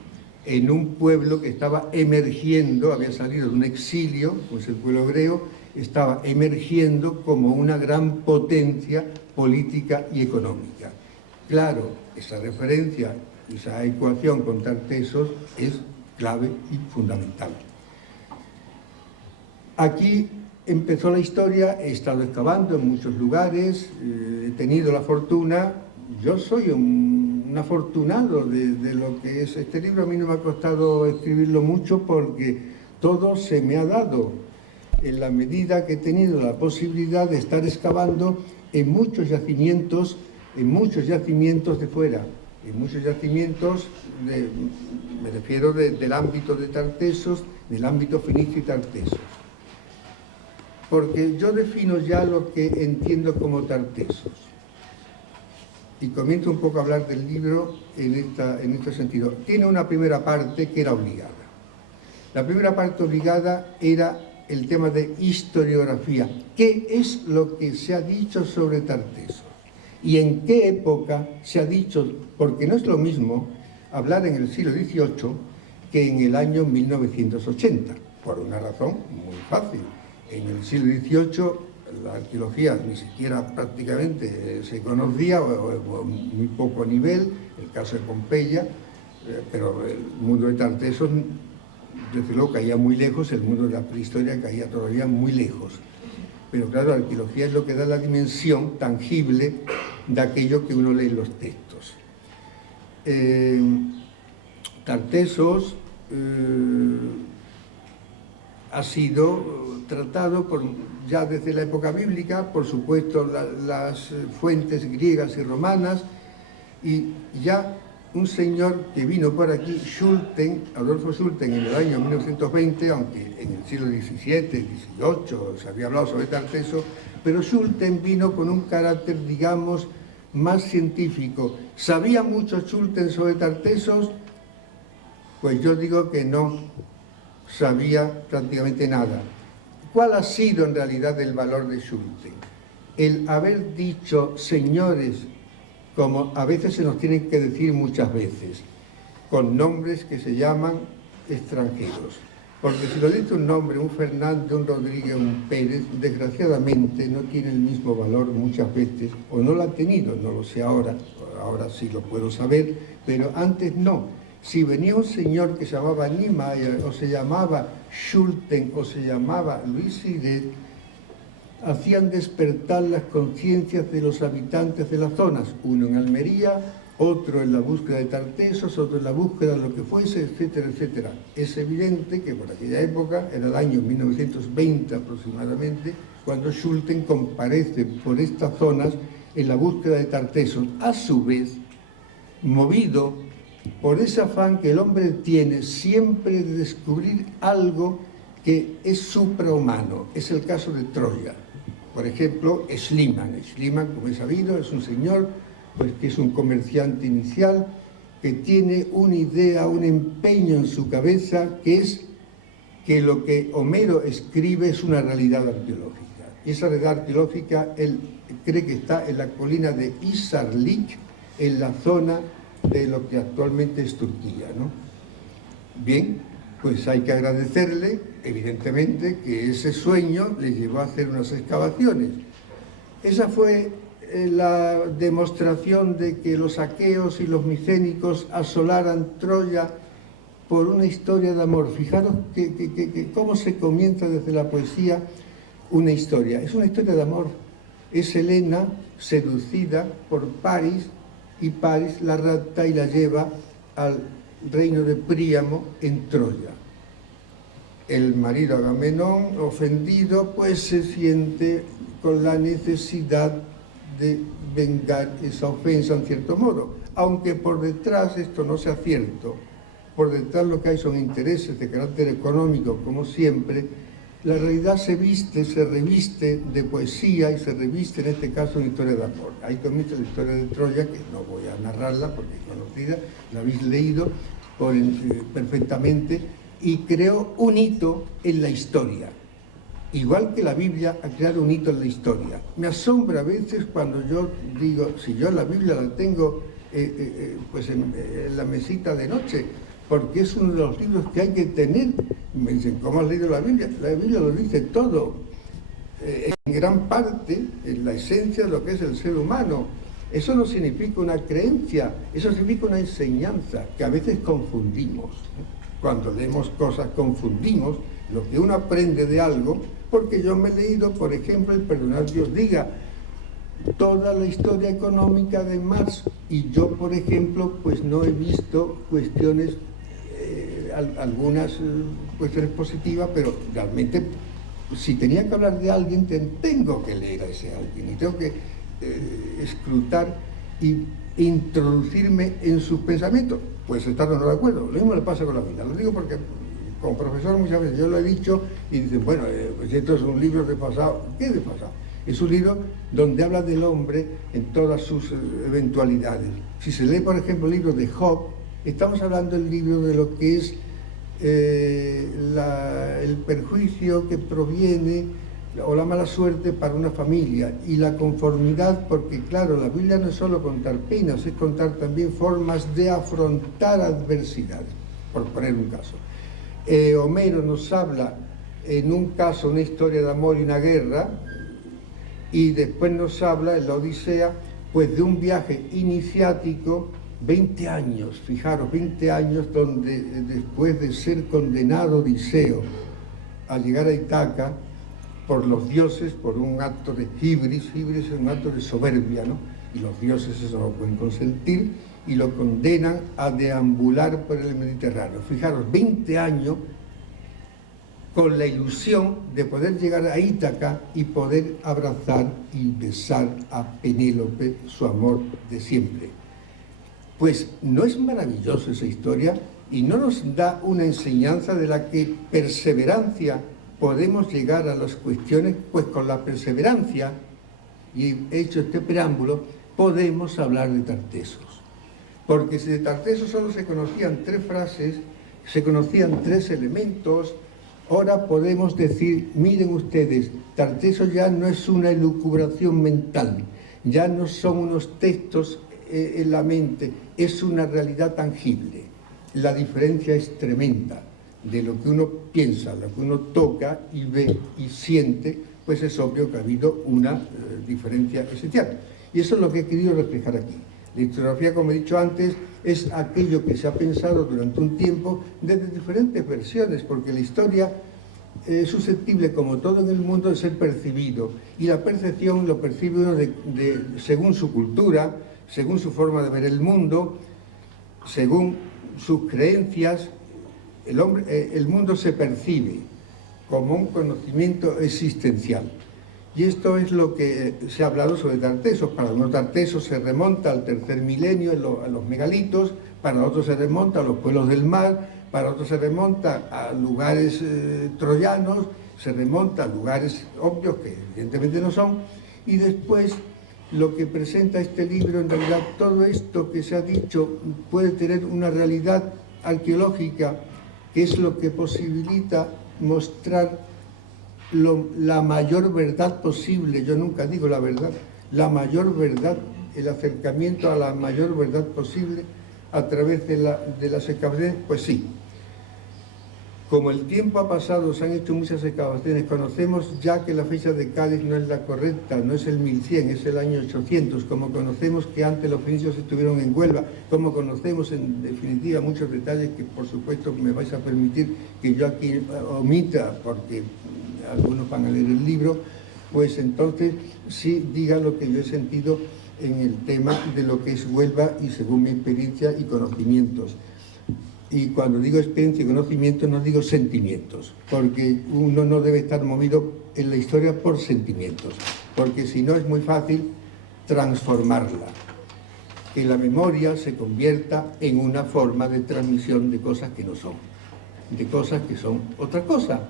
En un pueblo que estaba emergiendo, había salido de un exilio, pues el pueblo hebreo, estaba emergiendo como una gran potencia política y económica. Claro, esa referencia, esa ecuación con Tartesos es clave y fundamental. Aquí empezó la historia, he estado excavando en muchos lugares, he tenido la fortuna, yo soy un afortunado de lo que es este libro. A mí no me ha costado escribirlo mucho porque todo se me ha dado. en la medida que he tenido la posibilidad de estar excavando en muchos yacimientos de fuera, en muchos yacimientos, me refiero del ámbito de Tartesos, del ámbito fenicio y Tartesos. Porque yo defino ya lo que entiendo como Tartesos. Y comienzo un poco a hablar del libro en este sentido. Tiene una primera parte que era obligada. La primera parte obligada era el tema de historiografía. ¿Qué es lo que se ha dicho sobre Tartesos? ¿Y en qué época se ha dicho? Porque no es lo mismo hablar en el siglo XVIII que en el año 1980, por una razón muy fácil. En el siglo XVIII la arqueología ni siquiera prácticamente se conocía, o muy poco nivel, el caso de Pompeya, pero el mundo de Tartesos, desde luego, caía muy lejos, el mundo de la prehistoria caía todavía muy lejos. Pero claro, la arqueología es lo que da la dimensión tangible de aquello que uno lee en los textos. Tartesos ha sido tratado ya desde la época bíblica, por supuesto las fuentes griegas y romanas, y ya un señor que vino por aquí, Schulten, Adolfo Schulten, en el año 1920, aunque en el siglo XVII, XVIII se había hablado sobre Tartesos, pero Schulten vino con un carácter, digamos, más científico. ¿Sabía mucho Schulten sobre Tartesos? Pues yo digo que no sabía prácticamente nada. ¿Cuál ha sido en realidad el valor de Schulten? El haber dicho, señores, como a veces se nos tienen que decir muchas veces, con nombres que se llaman extranjeros. Porque si lo dice un nombre, un Fernández, un Rodríguez, un Pérez, desgraciadamente no tiene el mismo valor muchas veces, o no lo ha tenido, no lo sé ahora sí lo puedo saber, pero antes no. Si venía un señor que se llamaba Niemeyer, o se llamaba Schulten, o se llamaba Luis Siret, hacían despertar las conciencias de los habitantes de las zonas, uno en Almería, otro en la búsqueda de Tartesos, otro en la búsqueda de lo que fuese, etcétera, etcétera. Es evidente que por aquella época, era el año 1920 aproximadamente, cuando Schulten comparece por estas zonas en la búsqueda de Tartesos, a su vez, movido por ese afán que el hombre tiene siempre de descubrir algo que es suprahumano. Es el caso de Troya. Por ejemplo, Schliemann. Schliemann, como he sabido, es un señor pues, que es un comerciante inicial, que tiene una idea, un empeño en su cabeza, que es que lo que Homero escribe es una realidad arqueológica. Y esa realidad arqueológica, él cree que está en la colina de Isarlik, en la zona de lo que actualmente es Turquía, ¿no? Bien, pues hay que agradecerle, evidentemente, que ese sueño le llevó a hacer unas excavaciones. Esa fue la demostración de que los aqueos y los micénicos asolaran Troya por una historia de amor. Fijaros que cómo se comienza desde la poesía una historia. Es una historia de amor. Es Helena seducida por París, y París la rapta y la lleva al reino de Príamo en Troya. El marido Agamenón, ofendido, pues se siente con la necesidad de vengar esa ofensa en cierto modo, aunque por detrás esto no sea cierto, por detrás lo que hay son intereses de carácter económico, como siempre. La realidad se reviste de poesía y se reviste en este caso en historia de amor. Ahí comienza la historia de Troya, que no voy a narrarla porque es conocida, la habéis leído perfectamente, y creó un hito en la historia. Igual que la Biblia ha creado un hito en la historia. Me asombra a veces cuando yo digo, si yo la Biblia la tengo pues en la mesita de noche, porque es uno de los libros que hay que tener. Me dicen, ¿cómo has leído la Biblia? La Biblia lo dice todo, en gran parte, en la esencia de lo que es el ser humano. Eso no significa una creencia, eso significa una enseñanza, que a veces confundimos. Cuando leemos cosas confundimos lo que uno aprende de algo, porque yo me he leído, por ejemplo, el Perdonar Dios diga, toda la historia económica de Marx, y yo, por ejemplo, pues no he visto cuestiones, algunas cuestiones positivas, pero realmente si tenía que hablar de alguien, tengo que leer a ese alguien y tengo que escrutar y introducirme en sus pensamientos. Pues estar o no de acuerdo. Lo mismo le pasa con la vida. Lo digo porque como profesor muchas veces yo lo he dicho y dicen, bueno, pues esto es un libro de pasado. ¿Qué de pasado? Es un libro donde habla del hombre en todas sus eventualidades. Si se lee, por ejemplo, el libro de Job, estamos hablando del libro de lo que es el perjuicio que proviene o la mala suerte para una familia y la conformidad, porque claro, la Biblia no es solo contar penas, es contar también formas de afrontar adversidades, por poner un caso. Homero nos habla en un caso, una historia de amor y una guerra, y después nos habla en la Odisea pues de un viaje iniciático, 20 años, fijaros, 20 años donde después de ser condenado Odiseo a llegar a Ítaca por los dioses, por un acto de hibris es un acto de soberbia, ¿no? Y los dioses eso no lo pueden consentir y lo condenan a deambular por el Mediterráneo. Fijaros, 20 años con la ilusión de poder llegar a Ítaca y poder abrazar y besar a Penélope, su amor de siempre. Pues no es maravillosa esa historia y no nos da una enseñanza de la que perseverancia podemos llegar a las cuestiones, pues con la perseverancia, y hecho este preámbulo, podemos hablar de Tartesos. Porque si de Tartesos solo se conocían 3 frases, se conocían 3 elementos, ahora podemos decir, miren ustedes, Tartesos ya no es una elucubración mental, ya no son unos textos en la mente, es una realidad tangible. La diferencia es tremenda. De lo que uno piensa, lo que uno toca y ve y siente, pues es obvio que ha habido una diferencia esencial. Y eso es lo que he querido reflejar aquí. La historiografía, como he dicho antes, es aquello que se ha pensado durante un tiempo desde diferentes versiones, porque la historia es susceptible, como todo en el mundo, de ser percibido. Y la percepción lo percibe uno según su cultura, según su forma de ver el mundo, según sus creencias. El mundo se percibe como un conocimiento existencial. Y esto es lo que se ha hablado sobre Tartesos. Para algunos Tartesos se remonta al 3er milenio, a los megalitos, para otros se remonta a los pueblos del mar, para otros se remonta a lugares troyanos, se remonta a lugares obvios que evidentemente no son, y después lo que presenta este libro, en realidad todo esto que se ha dicho puede tener una realidad arqueológica, que es lo que posibilita mostrar la mayor verdad posible. Yo nunca digo la verdad, la mayor verdad, el acercamiento a la mayor verdad posible a través de las excavaciones, pues sí. Como el tiempo ha pasado, se han hecho muchas excavaciones, conocemos ya que la fecha de Cádiz no es la correcta, no es el 1100, es el año 800, como conocemos que antes los fenicios estuvieron en Huelva, como conocemos en definitiva muchos detalles que por supuesto me vais a permitir que yo aquí omita, porque algunos van a leer el libro, pues entonces sí diga lo que yo he sentido en el tema de lo que es Huelva y según mi experiencia y conocimientos. Y cuando digo experiencia y conocimiento no digo sentimientos, porque uno no debe estar movido en la historia por sentimientos, porque si no es muy fácil transformarla, que la memoria se convierta en una forma de transmisión de cosas que no son, de cosas que son otra cosa.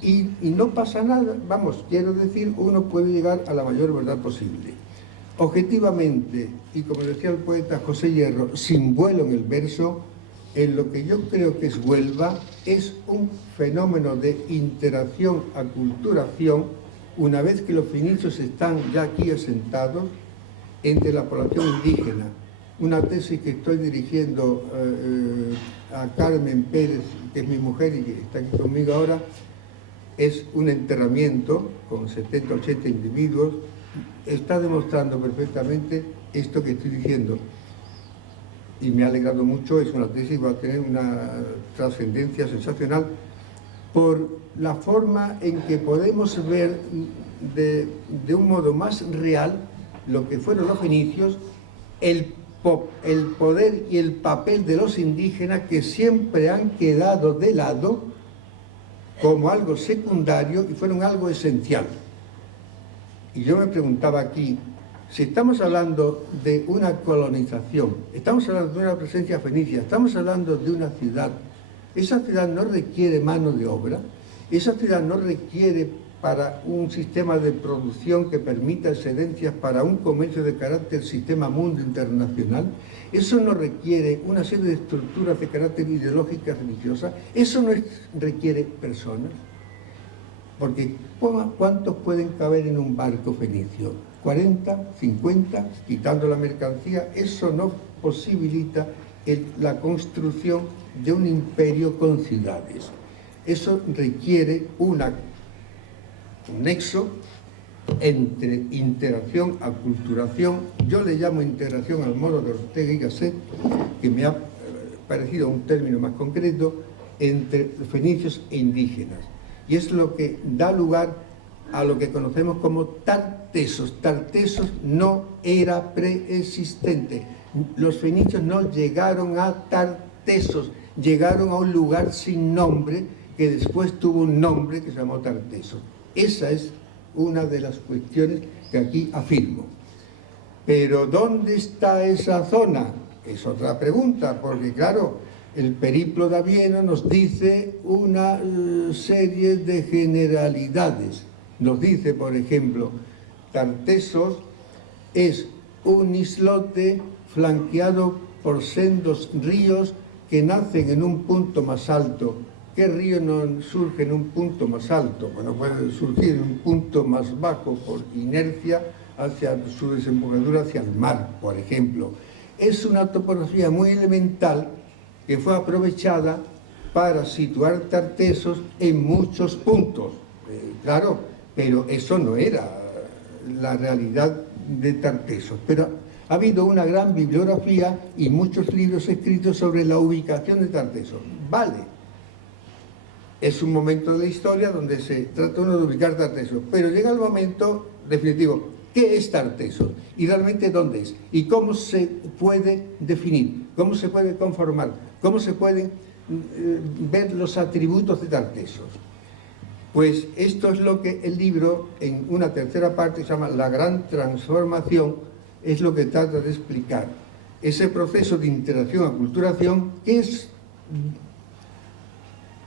Y no pasa nada, vamos, quiero decir, uno puede llegar a la mayor verdad posible. Objetivamente, y como decía el poeta José Hierro, sin vuelo en el verso, en lo que yo creo que es Huelva, es un fenómeno de interacción, aculturación, una vez que los fenicios están ya aquí asentados, entre la población indígena. Una tesis que estoy dirigiendo a Carmen Pérez, que es mi mujer y que está aquí conmigo ahora, es un enterramiento con 70, 80 individuos, está demostrando perfectamente esto que estoy diciendo. Y me ha alegrado mucho, es una tesis que va a tener una trascendencia sensacional por la forma en que podemos ver de un modo más real lo que fueron los fenicios, el poder y el papel de los indígenas que siempre han quedado de lado como algo secundario y fueron algo esencial. Y yo me preguntaba aquí, si estamos hablando de una colonización, estamos hablando de una presencia fenicia, estamos hablando de una ciudad, esa ciudad no requiere mano de obra, esa ciudad no requiere para un sistema de producción que permita excedencias para un comercio de carácter sistema mundo internacional, eso no requiere una serie de estructuras de carácter ideológica religiosa, eso no requiere personas, porque ¿cuántos pueden caber en un barco fenicio? 40, 50, quitando la mercancía. Eso no posibilita la construcción de un imperio con ciudades. Eso requiere un nexo entre interacción, aculturación, yo le llamo integración al modo de Ortega y Gasset, que me ha parecido un término más concreto, entre fenicios e indígenas. Y es lo que da lugar a lo que conocemos como Tartesos. Tartesos no era preexistente. Los fenicios no llegaron a Tartesos, llegaron a un lugar sin nombre que después tuvo un nombre que se llamó Tartesos. Esa es una de las cuestiones que aquí afirmo. Pero ¿dónde está esa zona? Es otra pregunta, porque claro, el periplo davieno nos dice una serie de generalidades. Nos dice, por ejemplo, Tartesos es un islote flanqueado por sendos ríos que nacen en un punto más alto. ¿Qué río no surge en un punto más alto? Bueno, puede surgir en un punto más bajo por inercia hacia su desembocadura hacia el mar, por ejemplo. Es una topografía muy elemental que fue aprovechada para situar Tartesos en muchos puntos. Claro, pero eso no era la realidad de Tartesos. Pero ha habido una gran bibliografía y muchos libros escritos sobre la ubicación de Tartesos. Vale. Es un momento de la historia donde se trata uno de ubicar Tartesos, pero llega el momento definitivo. ¿Qué es Tartesos? ¿Y realmente dónde es? ¿Y cómo se puede definir? ¿Cómo se puede conformar? ¿Cómo se pueden ver los atributos de Tartesos? Pues esto es lo que el libro, en una tercera parte, se llama La Gran Transformación, es lo que trata de explicar. Ese proceso de interacción, aculturación, que es...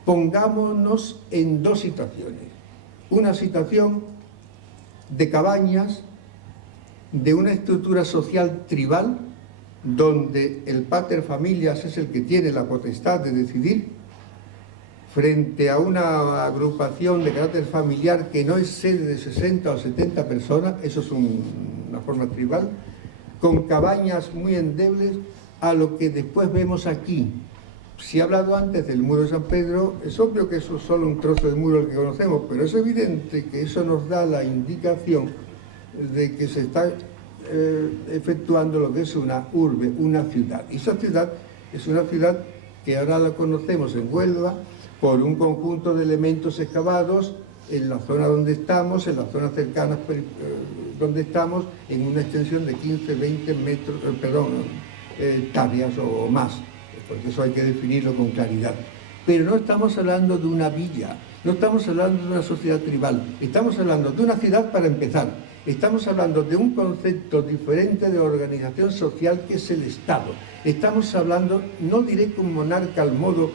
Pongámonos en dos situaciones. Una situación de cabañas, de una estructura social tribal, donde el pater familias es el que tiene la potestad de decidir, frente a una agrupación de carácter familiar que no excede de 60 o 70 personas, eso es una forma tribal, con cabañas muy endebles a lo que después vemos aquí. Si he hablado antes del muro de San Pedro, es obvio que eso es solo un trozo de muro el que conocemos, pero es evidente que eso nos da la indicación de que se está efectuando lo que es una urbe, una ciudad. Y esa ciudad es una ciudad que ahora la conocemos en Huelva por un conjunto de elementos excavados en la zona donde estamos, en las zonas cercanas donde estamos, en una extensión de 15, 20 metros, hectáreas o más. Porque eso hay que definirlo con claridad. Pero no estamos hablando de una villa, no estamos hablando de una sociedad tribal, estamos hablando de una ciudad para empezar, estamos hablando de un concepto diferente de organización social que es el Estado. Estamos hablando, no diré que un monarca al modo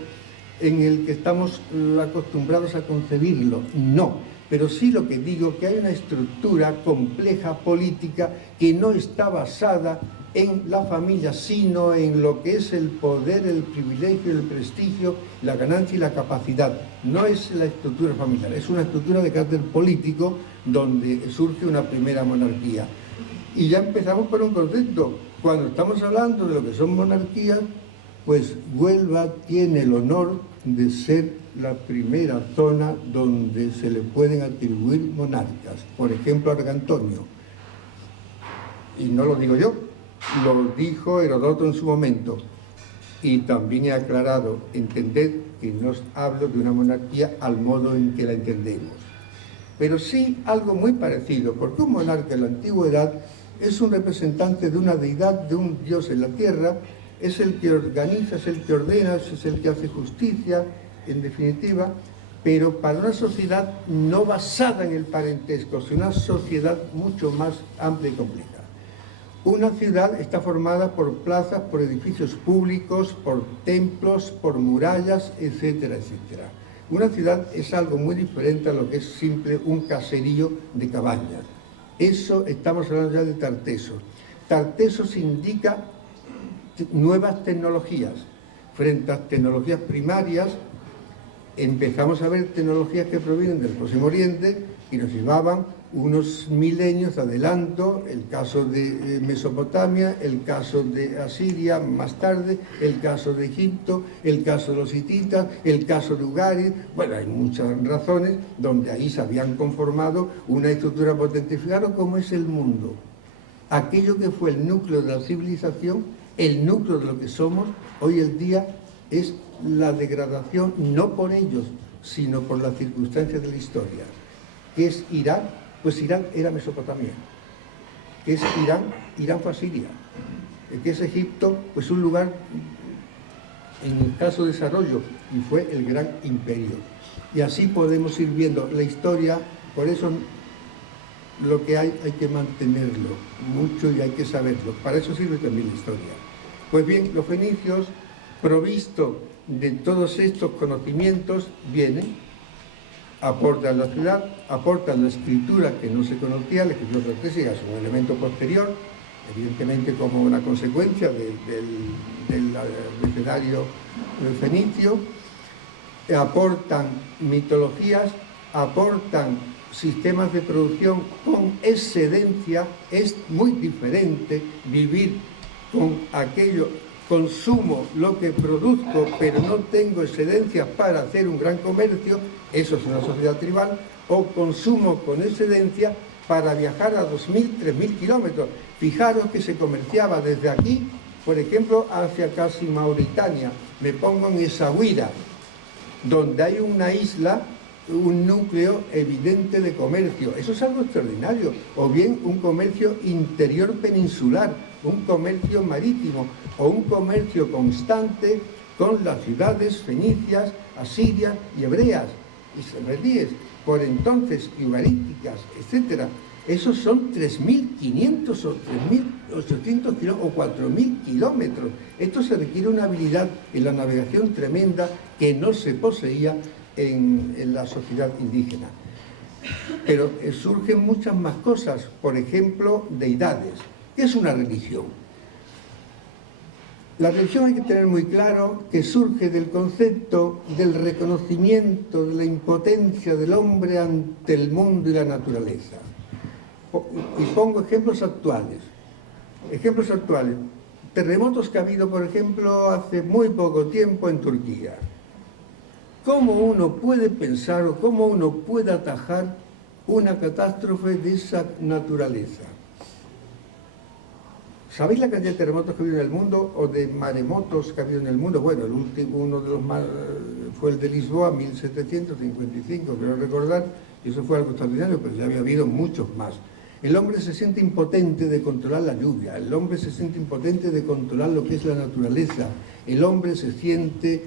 en el que estamos acostumbrados a concebirlo, no, pero sí lo que digo, que hay una estructura compleja política que no está basada en la familia, sino en lo que es el poder, el privilegio, el prestigio, la ganancia y la capacidad. No es la estructura familiar, es una estructura de carácter político donde surge una primera monarquía. Y ya empezamos por un concepto. Cuando estamos hablando de lo que son monarquías, pues Huelva tiene el honor de ser la primera zona donde se le pueden atribuir monarcas. Por ejemplo, Argantonio. Y no lo digo yo, lo dijo Heródoto en su momento. Y también he aclarado, entended que no hablo de una monarquía al modo en que la entendemos. Pero sí algo muy parecido, porque un monarca en la antigüedad es un representante de una deidad, de un dios en la tierra, es el que organiza, es el que ordena, es el que hace justicia, en definitiva, pero para una sociedad no basada en el parentesco, sino una sociedad mucho más amplia y compleja. Una ciudad está formada por plazas, por edificios públicos, por templos, por murallas, etcétera, etcétera. Una ciudad es algo muy diferente a lo que es simple un caserío de cabañas. Eso estamos hablando ya de Tartessos. Tartessos indica nuevas tecnologías. Frente a tecnologías primarias, empezamos a ver tecnologías que provienen del Próximo Oriente y nos llevaban unos milenios de adelanto, el caso de Mesopotamia, el caso de Asiria más tarde, el caso de Egipto, el caso de los hititas, el caso de Ugarit. Bueno, hay muchas razones donde ahí se habían conformado una estructura potente. Fijaros cómo es el mundo. Aquello que fue el núcleo de la civilización, el núcleo de lo que somos, hoy el día es la degradación, no por ellos, sino por las circunstancias de la historia. ¿Qué es Irán? Pues Irán era Mesopotamia. ¿Qué es Irán? Irán fue Asiria. ¿Qué es Egipto? Pues un lugar en escaso desarrollo, y fue el gran imperio. Y así podemos ir viendo la historia. Por eso lo que hay que mantenerlo mucho y hay que saberlo. Para eso sirve también la historia. Pues bien, los fenicios, provistos de todos estos conocimientos, vienen, aportan la ciudad, aportan la escritura que no se conocía, la escritura tartésica es un elemento posterior, evidentemente como una consecuencia del abecedario fenicio, aportan mitologías, aportan sistemas de producción con excedencia. Es muy diferente vivir con aquello, consumo lo que produzco, pero no tengo excedencias para hacer un gran comercio, eso es una sociedad tribal, o consumo con excedencia para viajar a 2.000, 3.000 kilómetros. Fijaros que se comerciaba desde aquí, por ejemplo, hacia casi Mauritania. Me pongo en Essaouira, donde hay una isla, un núcleo evidente de comercio. Eso es algo extraordinario. O bien un comercio interior peninsular, un comercio marítimo, o un comercio constante con las ciudades fenicias, asirias y hebreas, israelíes, por entonces ugaríticas, etc. Esos son 3.500 o 3.800 kilómetros o 4.000 kilómetros. Esto se requiere una habilidad en la navegación tremenda que no se poseía en la sociedad indígena. Pero surgen muchas más cosas, por ejemplo, deidades. ¿Qué es una religión? La religión hay que tener muy claro que surge del concepto del reconocimiento de la impotencia del hombre ante el mundo y la naturaleza. Y pongo ejemplos actuales. Ejemplos actuales. Terremotos que ha habido, por ejemplo, hace muy poco tiempo en Turquía. ¿Cómo uno puede pensar o cómo uno puede atajar una catástrofe de esa naturaleza? ¿Sabéis la cantidad de terremotos que ha habido en el mundo o de maremotos que ha habido en el mundo? Bueno, el último, uno de los más, fue el de Lisboa, 1755, creo recordar, y eso fue algo extraordinario, pero ya había habido muchos más. El hombre se siente impotente de controlar la lluvia, el hombre se siente impotente de controlar lo que es la naturaleza, el hombre se siente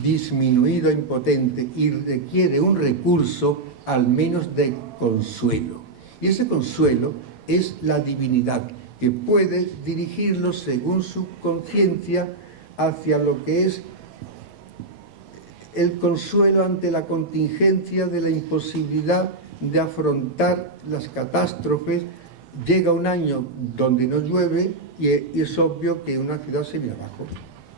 disminuido, impotente, y requiere un recurso al menos de consuelo. Y ese consuelo es la divinidad, que puede dirigirlo según su conciencia hacia lo que es el consuelo ante la contingencia de la imposibilidad de afrontar las catástrofes. Llega un año donde no llueve y es obvio que una ciudad se viene abajo.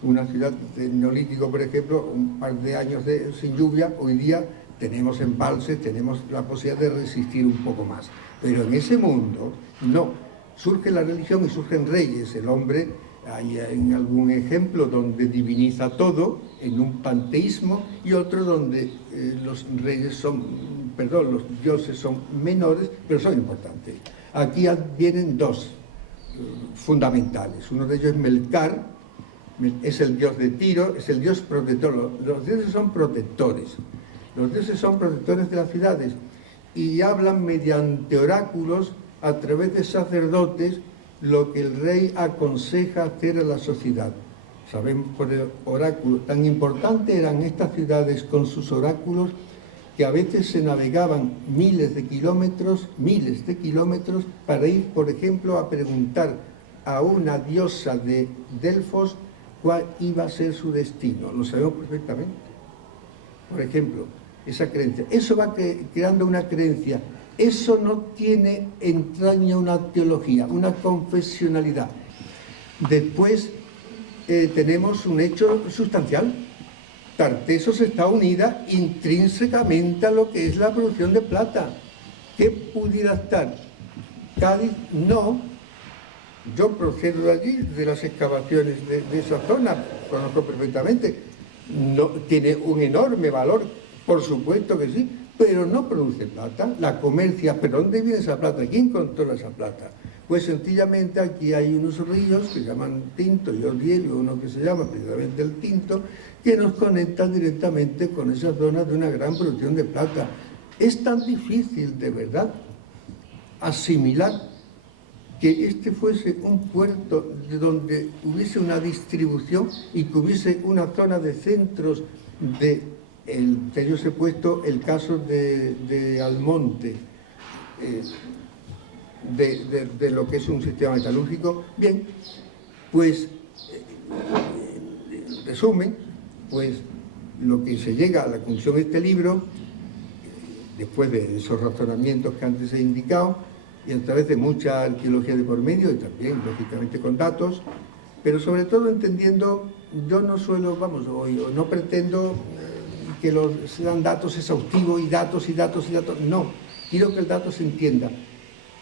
Una ciudad del Neolítico, por ejemplo, un par de años sin lluvia, hoy día tenemos embalses, tenemos la posibilidad de resistir un poco más. Pero en ese mundo, no. Surge la religión y surgen reyes. El hombre, hay en algún ejemplo donde diviniza todo, en un panteísmo, y otro donde los dioses son menores, pero son importantes. Aquí vienen dos fundamentales. Uno de ellos es Melkar, es el dios de Tiro, es el dios protector. Los dioses son protectores. Los dioses son protectores de las ciudades y hablan mediante oráculos a través de sacerdotes lo que el rey aconseja hacer a la sociedad. Sabemos por el oráculo, tan importante eran estas ciudades con sus oráculos, que a veces se navegaban miles de kilómetros para ir, por ejemplo, a preguntar a una diosa de Delfos cuál iba a ser su destino. Lo sabemos perfectamente. Por ejemplo, esa creencia. Eso va creando una creencia. Eso no entraña una teología, una confesionalidad. Después tenemos un hecho sustancial. Tartesos está unida intrínsecamente a lo que es la producción de plata. ¿Qué pudiera estar? Cádiz, no. Yo procedo de allí, de las excavaciones de esa zona, conozco perfectamente. No, tiene un enorme valor, por supuesto que sí, pero no produce plata, la comercia. ¿Pero dónde viene esa plata? ¿Quién controla esa plata? Pues sencillamente aquí hay unos ríos que se llaman Tinto y Odiel, y uno que se llama precisamente el Tinto, que nos conectan directamente con esa zona de una gran producción de plata. Es tan difícil, de verdad, asimilar que este fuese un puerto de donde hubiese una distribución y que hubiese una zona de centros que yo os he puesto el caso de Almonte, de lo que es un sistema metalúrgico. Bien, pues, en resumen, pues lo que se llega a la conclusión de este libro, después de esos razonamientos que antes he indicado, y a través de mucha arqueología de por medio, y también, lógicamente, con datos, pero sobre todo entendiendo, yo no suelo, no pretendo que sean datos exhaustivos y datos, no, quiero que el dato se entienda.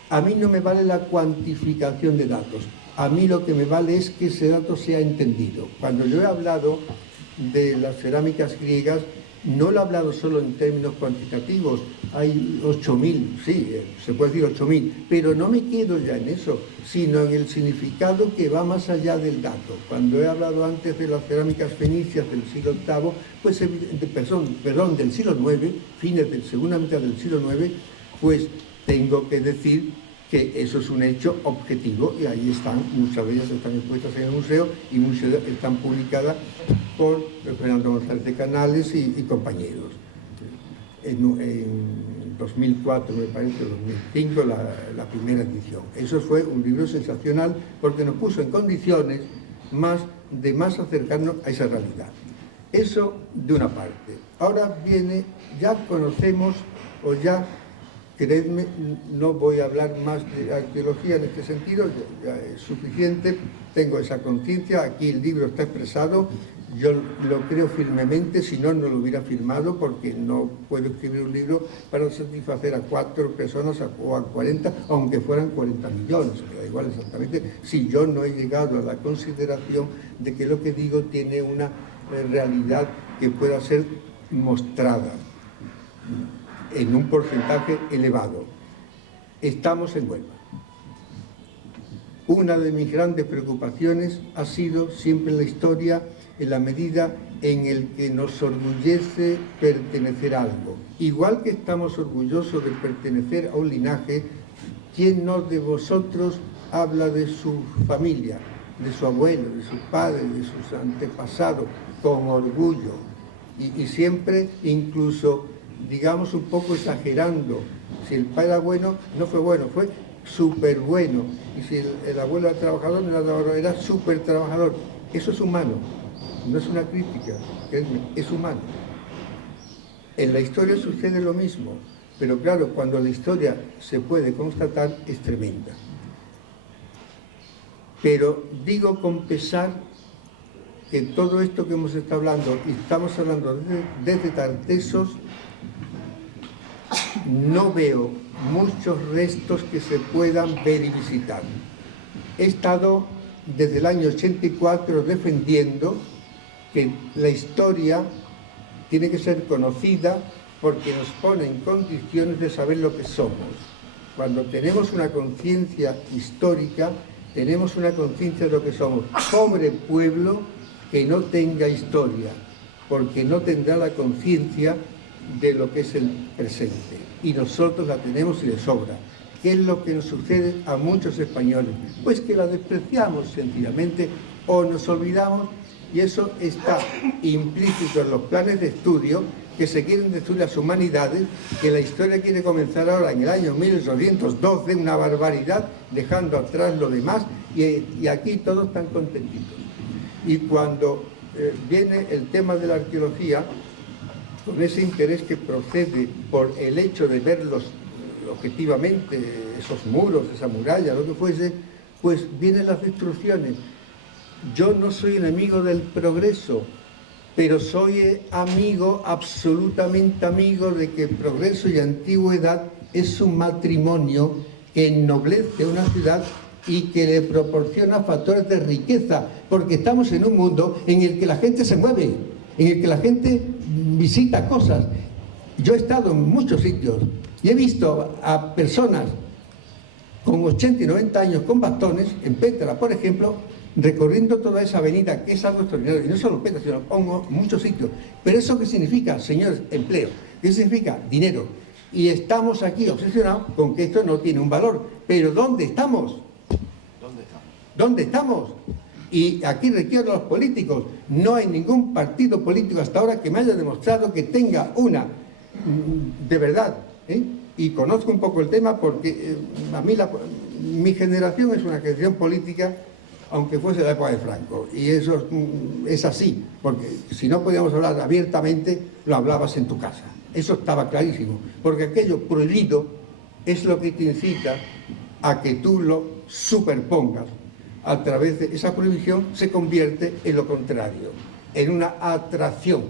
A mí no me vale la cuantificación de datos, a mí lo que me vale es que ese dato sea entendido. Cuando yo he hablado de las cerámicas griegas, no lo he hablado solo en términos cuantitativos, hay 8.000, sí, se puede decir 8.000, pero no me quedo ya en eso, sino en el significado que va más allá del dato. Cuando he hablado antes de las cerámicas fenicias del siglo VIII, pues, perdón, del siglo IX, fines de la segunda mitad del siglo IX, pues tengo que decir que eso es un hecho objetivo, y ahí están, muchas de ellas están expuestas en el museo y muchas están publicadas por Fernando González de Canales y compañeros. En 2004, me parece, 2005, la primera edición. Eso fue un libro sensacional porque nos puso en condiciones más acercarnos a esa realidad. Eso de una parte. Ahora viene, ya conocemos, o ya, creedme, no voy a hablar más de arqueología en este sentido, ya es suficiente, tengo esa conciencia, aquí el libro está expresado, yo lo creo firmemente, si no, no lo hubiera firmado, porque no puedo escribir un libro para satisfacer a 4 personas o a 40, aunque fueran 40 millones, me da igual exactamente, si yo no he llegado a la consideración de que lo que digo tiene una realidad que pueda ser mostrada en un porcentaje elevado. Estamos en Huelva. Una de mis grandes preocupaciones ha sido siempre en la historia, en la medida en el que nos orgullece pertenecer a algo. Igual que estamos orgullosos de pertenecer a un linaje, ¿quién no de vosotros habla de su familia, de su abuelo, de sus padres, de sus antepasados, con orgullo? Y siempre, incluso, digamos, un poco exagerando. Si el padre era bueno, no fue bueno, fue súper bueno. Y si el abuelo era trabajador, no era trabajador, era súper trabajador. Eso es humano, no es una crítica, es humano. En la historia sucede lo mismo, pero claro, cuando la historia se puede constatar, es tremenda. Pero digo con pesar que todo esto que hemos estado hablando, y estamos hablando desde Tartesos, no veo muchos restos que se puedan ver y visitar. He estado desde el año 84 defendiendo que la historia tiene que ser conocida porque nos pone en condiciones de saber lo que somos. Cuando tenemos una conciencia histórica, tenemos una conciencia de lo que somos. Pobre pueblo que no tenga historia, porque no tendrá la conciencia de lo que es el presente. Y nosotros la tenemos y de sobra. ¿Qué es lo que nos sucede a muchos españoles? Pues que la despreciamos sencillamente, o nos olvidamos y eso está implícito en los planes de estudio, que se quieren destruir las humanidades, que la historia quiere comenzar ahora en el año 1812, una barbaridad, dejando atrás lo demás, y aquí todos están contentitos. Y cuando viene el tema de la arqueología, con ese interés que procede por el hecho de verlos objetivamente, esos muros, esa muralla, lo que fuese, pues vienen las destrucciones. Yo no soy enemigo del progreso, pero soy amigo, absolutamente amigo, de que progreso y antigüedad es un matrimonio que ennoblece una ciudad y que le proporciona factores de riqueza, porque estamos en un mundo en el que la gente se mueve, en el que la gente visita cosas. Yo he estado en muchos sitios y he visto a personas con 80 y 90 años con bastones, en Petra, por ejemplo, recorriendo toda esa avenida, que es algo extraordinario, y no solo en Petra, sino en muchos sitios. Pero ¿eso qué significa, señores? Empleo. ¿Qué significa? Dinero. Y estamos aquí obsesionados con que esto no tiene un valor. Pero ¿dónde estamos? ¿Dónde estamos? Y aquí requiero a los políticos. No hay ningún partido político hasta ahora que me haya demostrado que tenga una, de verdad, y conozco un poco el tema porque a mí mi generación es una generación política, aunque fuese la época de Franco, y eso es así, porque si no podíamos hablar abiertamente, lo hablabas en tu casa. Eso estaba clarísimo, porque aquello prohibido es lo que te incita a que tú lo superpongas. A través de esa prohibición se convierte en lo contrario, en una atracción.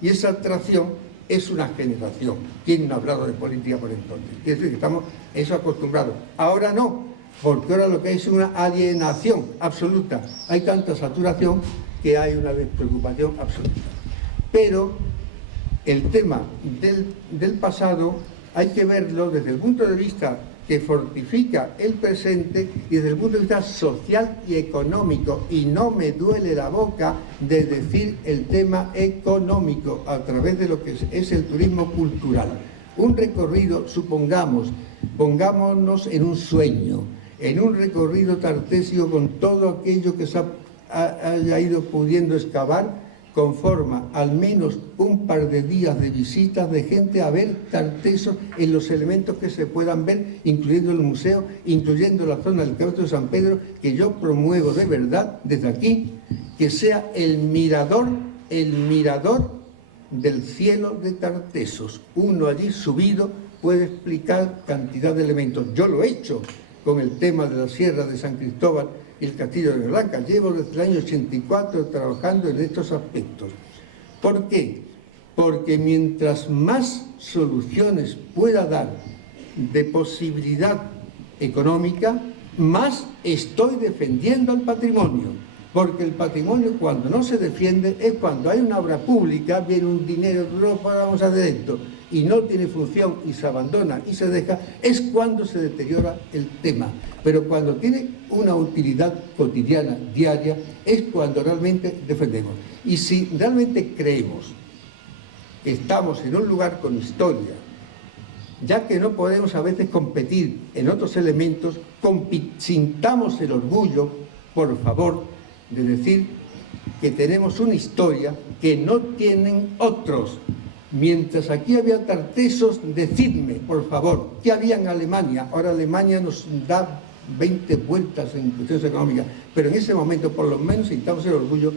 Y esa atracción es una generación. ¿Quién no ha hablado de política por entonces? Es decir, que estamos eso acostumbrados. Ahora no, porque ahora lo que hay es una alienación absoluta. Hay tanta saturación que hay una despreocupación absoluta. Pero el tema del pasado hay que verlo desde el punto de vista que fortifica el presente y desde el punto de vista social y económico. Y no me duele la boca de decir el tema económico a través de lo que es el turismo cultural. Un recorrido, pongámonos en un sueño, en un recorrido tartesio con todo aquello que se haya ido pudiendo excavar, conforma al menos un par de días de visitas de gente a ver Tartesos en los elementos que se puedan ver, incluyendo el museo, incluyendo la zona del Claustro de San Pedro, que yo promuevo de verdad desde aquí, que sea el mirador del cielo de Tartesos. Uno allí subido puede explicar cantidad de elementos. Yo lo he hecho con el tema de la Sierra de San Cristóbal y el Castillo de Blanca. Llevo desde el año 84 trabajando en estos aspectos. ¿Por qué? Porque mientras más soluciones pueda dar de posibilidad económica, más estoy defendiendo al patrimonio. Porque el patrimonio, cuando no se defiende, es cuando hay una obra pública, viene un dinero, vamos a hacer esto, y no tiene función y se abandona y se deja, es cuando se deteriora el tema. Pero cuando tiene una utilidad cotidiana, diaria, es cuando realmente defendemos. Y si realmente creemos que estamos en un lugar con historia, ya que no podemos a veces competir en otros elementos, sintamos el orgullo, por favor, de decir que tenemos una historia que no tienen otros. Mientras aquí había Tartesos, decidme, por favor, ¿qué había en Alemania? Ahora Alemania nos da 20 vueltas en cuestiones económicas, pero en ese momento, por lo menos, sintamos el orgullo,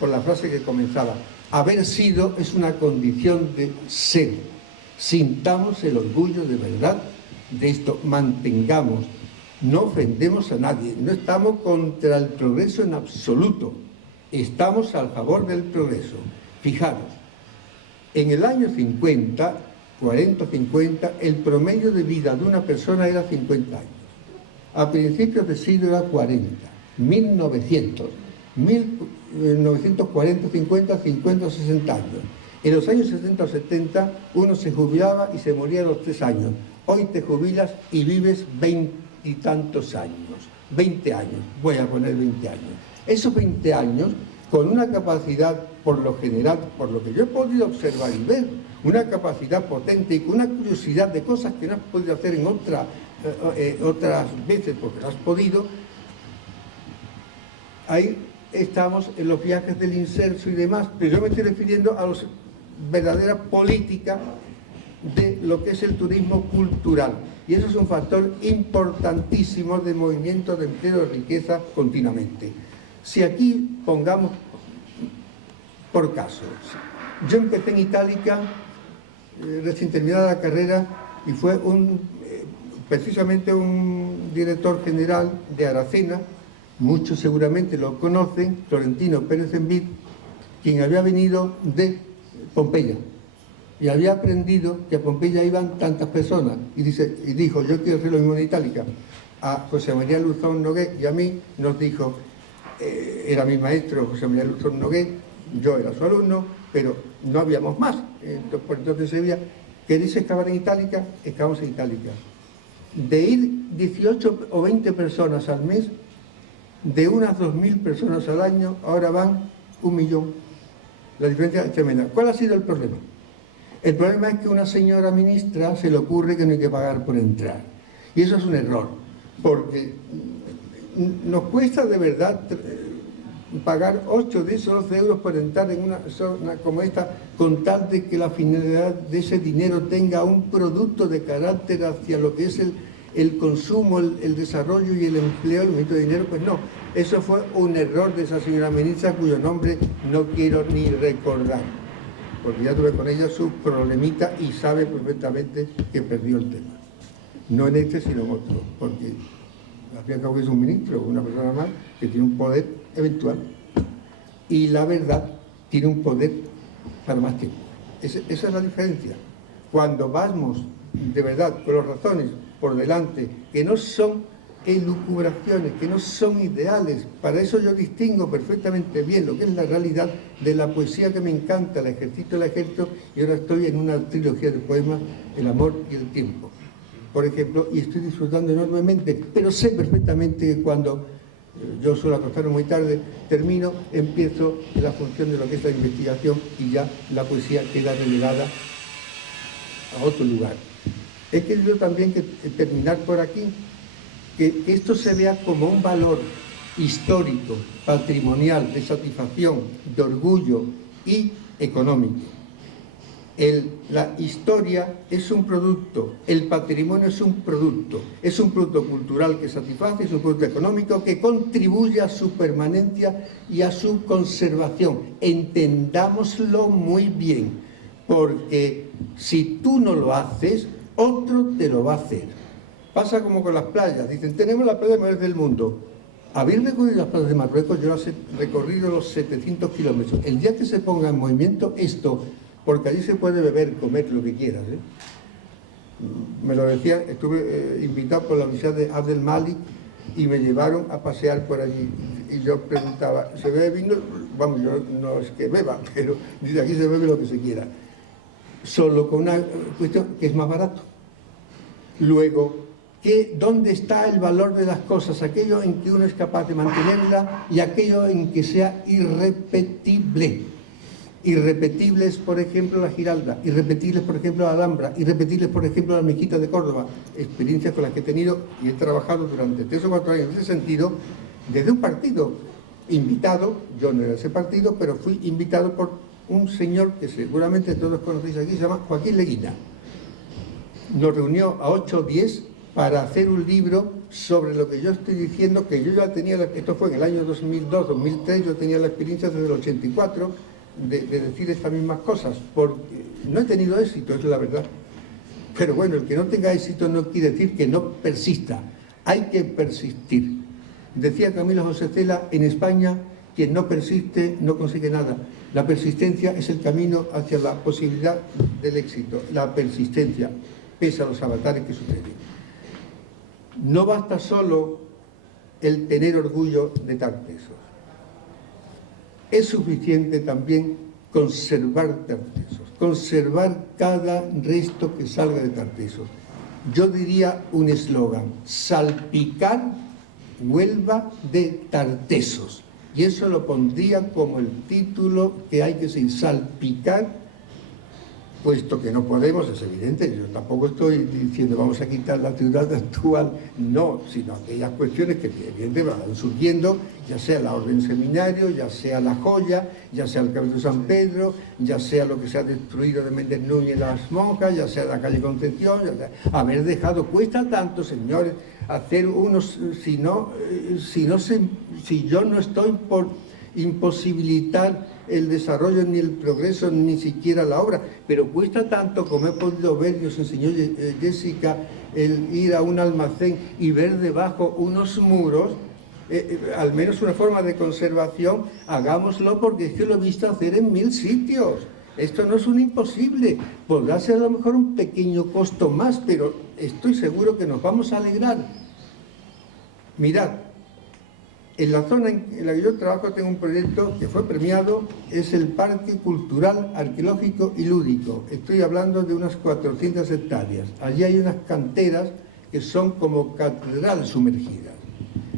por la frase que comenzaba, haber sido es una condición de ser. Sintamos el orgullo de verdad de esto, mantengamos, no ofendemos a nadie, no estamos contra el progreso en absoluto, estamos a favor del progreso. Fijaros, en el año 50, 40-50, el promedio de vida de una persona era 50 años. A principios de siglo era 40, 1940, 50, 50 o 60 años. En los años 60 o 70 uno se jubilaba y se moría a los 3 años. Hoy te jubilas y vives 20 y tantos años, 20 años, voy a poner 20 años. Esos 20 años, con una capacidad, por lo general, por lo que yo he podido observar y ver, una capacidad potente y con una curiosidad de cosas que no has podido hacer en otras veces, porque no has podido, hay estamos en los viajes del inserso y demás, pero yo me estoy refiriendo a la verdadera política de lo que es el turismo cultural. Y eso es un factor importantísimo de movimiento de empleo, de riqueza continuamente. Si aquí pongamos por caso, yo empecé en Itálica recién terminada la carrera y fue precisamente un director general de Aracena, muchos seguramente lo conocen, Florentino Pérez Envid, quien había venido de Pompeya y había aprendido que a Pompeya iban tantas personas y dijo, yo quiero hacer lo mismo en Itálica. A José María Luzón Nogué y a mí nos dijo, era mi maestro José María Luzón Nogué, yo era su alumno, pero no habíamos más. Entonces se veía, ¿queréis excavar en Itálica? Excavamos en Itálica. De ir 18 o 20 personas al mes, de unas 2.000 personas al año, ahora van 1.000.000. La diferencia es tremenda. ¿Cuál ha sido el problema? El problema es que a una señora ministra se le ocurre que no hay que pagar por entrar. Y eso es un error, porque nos cuesta de verdad pagar 8, 10 o 12 euros por entrar en una zona como esta, con tal de que la finalidad de ese dinero tenga un producto de carácter hacia lo que es el consumo, el desarrollo y el empleo, el movimiento de dinero. Pues no, eso fue un error de esa señora ministra, cuyo nombre no quiero ni recordar, porque ya tuve con ella su problemita y sabe perfectamente que perdió el tema. No en este, sino en otro, porque al fin y al cabo es un ministro, una persona más que tiene un poder eventual, y la verdad tiene un poder para más tiempo. Esa es la diferencia. Cuando vamos de verdad con las razones por delante, que no son elucubraciones, que no son ideales, para eso yo distingo perfectamente bien lo que es la realidad de la poesía que me encanta, la ejercito, y ahora estoy en una trilogía de poemas, El amor y el tiempo, por ejemplo, y estoy disfrutando enormemente, pero sé perfectamente que cuando yo suelo acostarme muy tarde, termino, empiezo la función de lo que es la investigación y ya la poesía queda relegada a otro lugar. He querido también terminar por aquí, que esto se vea como un valor histórico, patrimonial, de satisfacción, de orgullo y económico. La historia es un producto, el patrimonio es un producto cultural que satisface, es un producto económico que contribuye a su permanencia y a su conservación. Entendámoslo muy bien, porque si tú no lo haces, otro te lo va a hacer. Pasa como con las playas, dicen, tenemos las playas mejores del mundo. Habéis recorrido las playas de Marruecos, yo las he recorrido los 700 kilómetros. El día que se ponga en movimiento esto, porque allí se puede beber, comer, lo que quieras, ¿eh? Me lo decía, estuve invitado por la Universidad de Abdel Malik y me llevaron a pasear por allí. Y yo preguntaba, ¿se bebe vino? Vamos, yo no es que beba, pero dice, aquí se bebe lo que se quiera. Solo con una cuestión que es más barato. Luego, ¿dónde está el valor de las cosas? Aquello en que uno es capaz de mantenerla y aquello en que sea irrepetible. Irrepetibles, por ejemplo, la Giralda, irrepetibles, por ejemplo, la Alhambra, irrepetibles, por ejemplo, la Mezquita de Córdoba, experiencias con las que he tenido y he trabajado durante 3 o 4 años en ese sentido, desde un partido invitado, yo no era ese partido, pero fui invitado por un señor que seguramente todos conocéis aquí, se llama Joaquín Leguina. Nos reunió a 8 o 10 para hacer un libro sobre lo que yo estoy diciendo, que yo ya tenía, esto fue en el año 2002, 2003, yo tenía la experiencia desde el 84, de decir estas mismas cosas, porque no he tenido éxito, es la verdad. Pero bueno, el que no tenga éxito no quiere decir que no persista, hay que persistir. Decía Camilo José Cela, en España, quien no persiste no consigue nada. La persistencia es el camino hacia la posibilidad del éxito, la persistencia, pese a los avatares que suceden. No basta solo el tener orgullo de Tartesos. Es suficiente también conservar Tartesos, conservar cada resto que salga de Tartesos. Yo diría un eslogan, salpicar Huelva de Tartesos. Y eso lo pondría como el título que hay que seguir, salpicar puesto que no podemos, es evidente, yo tampoco estoy diciendo vamos a quitar la ciudad actual, no, sino aquellas cuestiones que evidentemente van surgiendo, ya sea la Orden Seminario, ya sea la Joya, ya sea el Cabildo San Pedro, ya sea lo que se ha destruido de Méndez Núñez las Monjas, ya sea la calle Concepción, ya sea, haber dejado, cuesta tanto, señores, hacer unos, si yo no estoy por imposibilitar el desarrollo ni el progreso, ni siquiera la obra, pero cuesta tanto, como he podido ver, y os enseñó Jessica, el ir a un almacén y ver debajo unos muros, al menos una forma de conservación, hagámoslo, porque es que lo he visto hacer en 1000 sitios. Esto no es un imposible, podrá ser a lo mejor un pequeño costo más, pero estoy seguro que nos vamos a alegrar. Mirad, en la zona en la que yo trabajo tengo un proyecto que fue premiado, es el Parque Cultural, Arqueológico y Lúdico. Estoy hablando de unas 400 hectáreas. Allí hay unas canteras que son como catedrales sumergidas,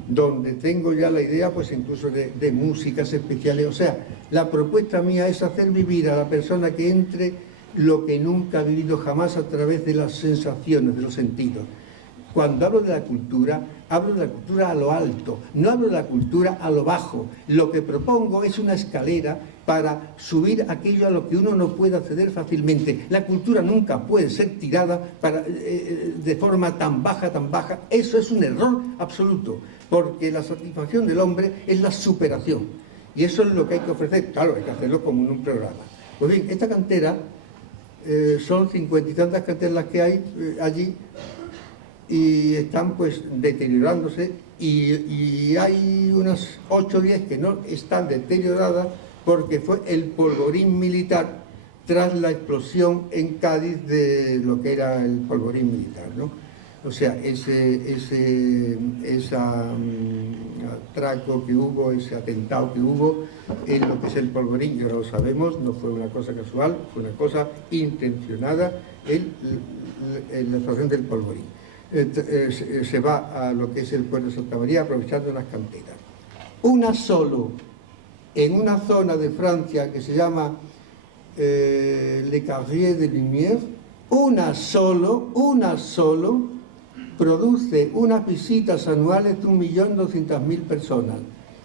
donde tengo ya la idea, pues incluso de músicas especiales. O sea, la propuesta mía es hacer vivir a la persona que entre lo que nunca ha vivido jamás a través de las sensaciones, de los sentidos. Cuando hablo de la cultura a lo alto, no hablo de la cultura a lo bajo. Lo que propongo es una escalera para subir aquello a lo que uno no puede acceder fácilmente. La cultura nunca puede ser tirada de forma tan baja. Eso es un error absoluto, porque la satisfacción del hombre es la superación. Y eso es lo que hay que ofrecer. Claro, hay que hacerlo como en un programa. Pues bien, esta cantera, son 50 y tantas canteras las que hay allí, y están pues deteriorándose, y hay unas 8 o 10 que no están deterioradas porque fue el polvorín militar tras la explosión en Cádiz de lo que era el polvorín militar, ¿no? O sea, ese atraco que hubo, ese atentado que hubo en lo que es el polvorín, ya lo sabemos, no fue una cosa casual, fue una cosa intencionada en la explosión del polvorín. Se va a lo que es el puerto de Santa María aprovechando unas canteras. Una solo, en una zona de Francia que se llama Le Carrier de Lumière, una solo produce unas visitas anuales de 1.200.000 personas.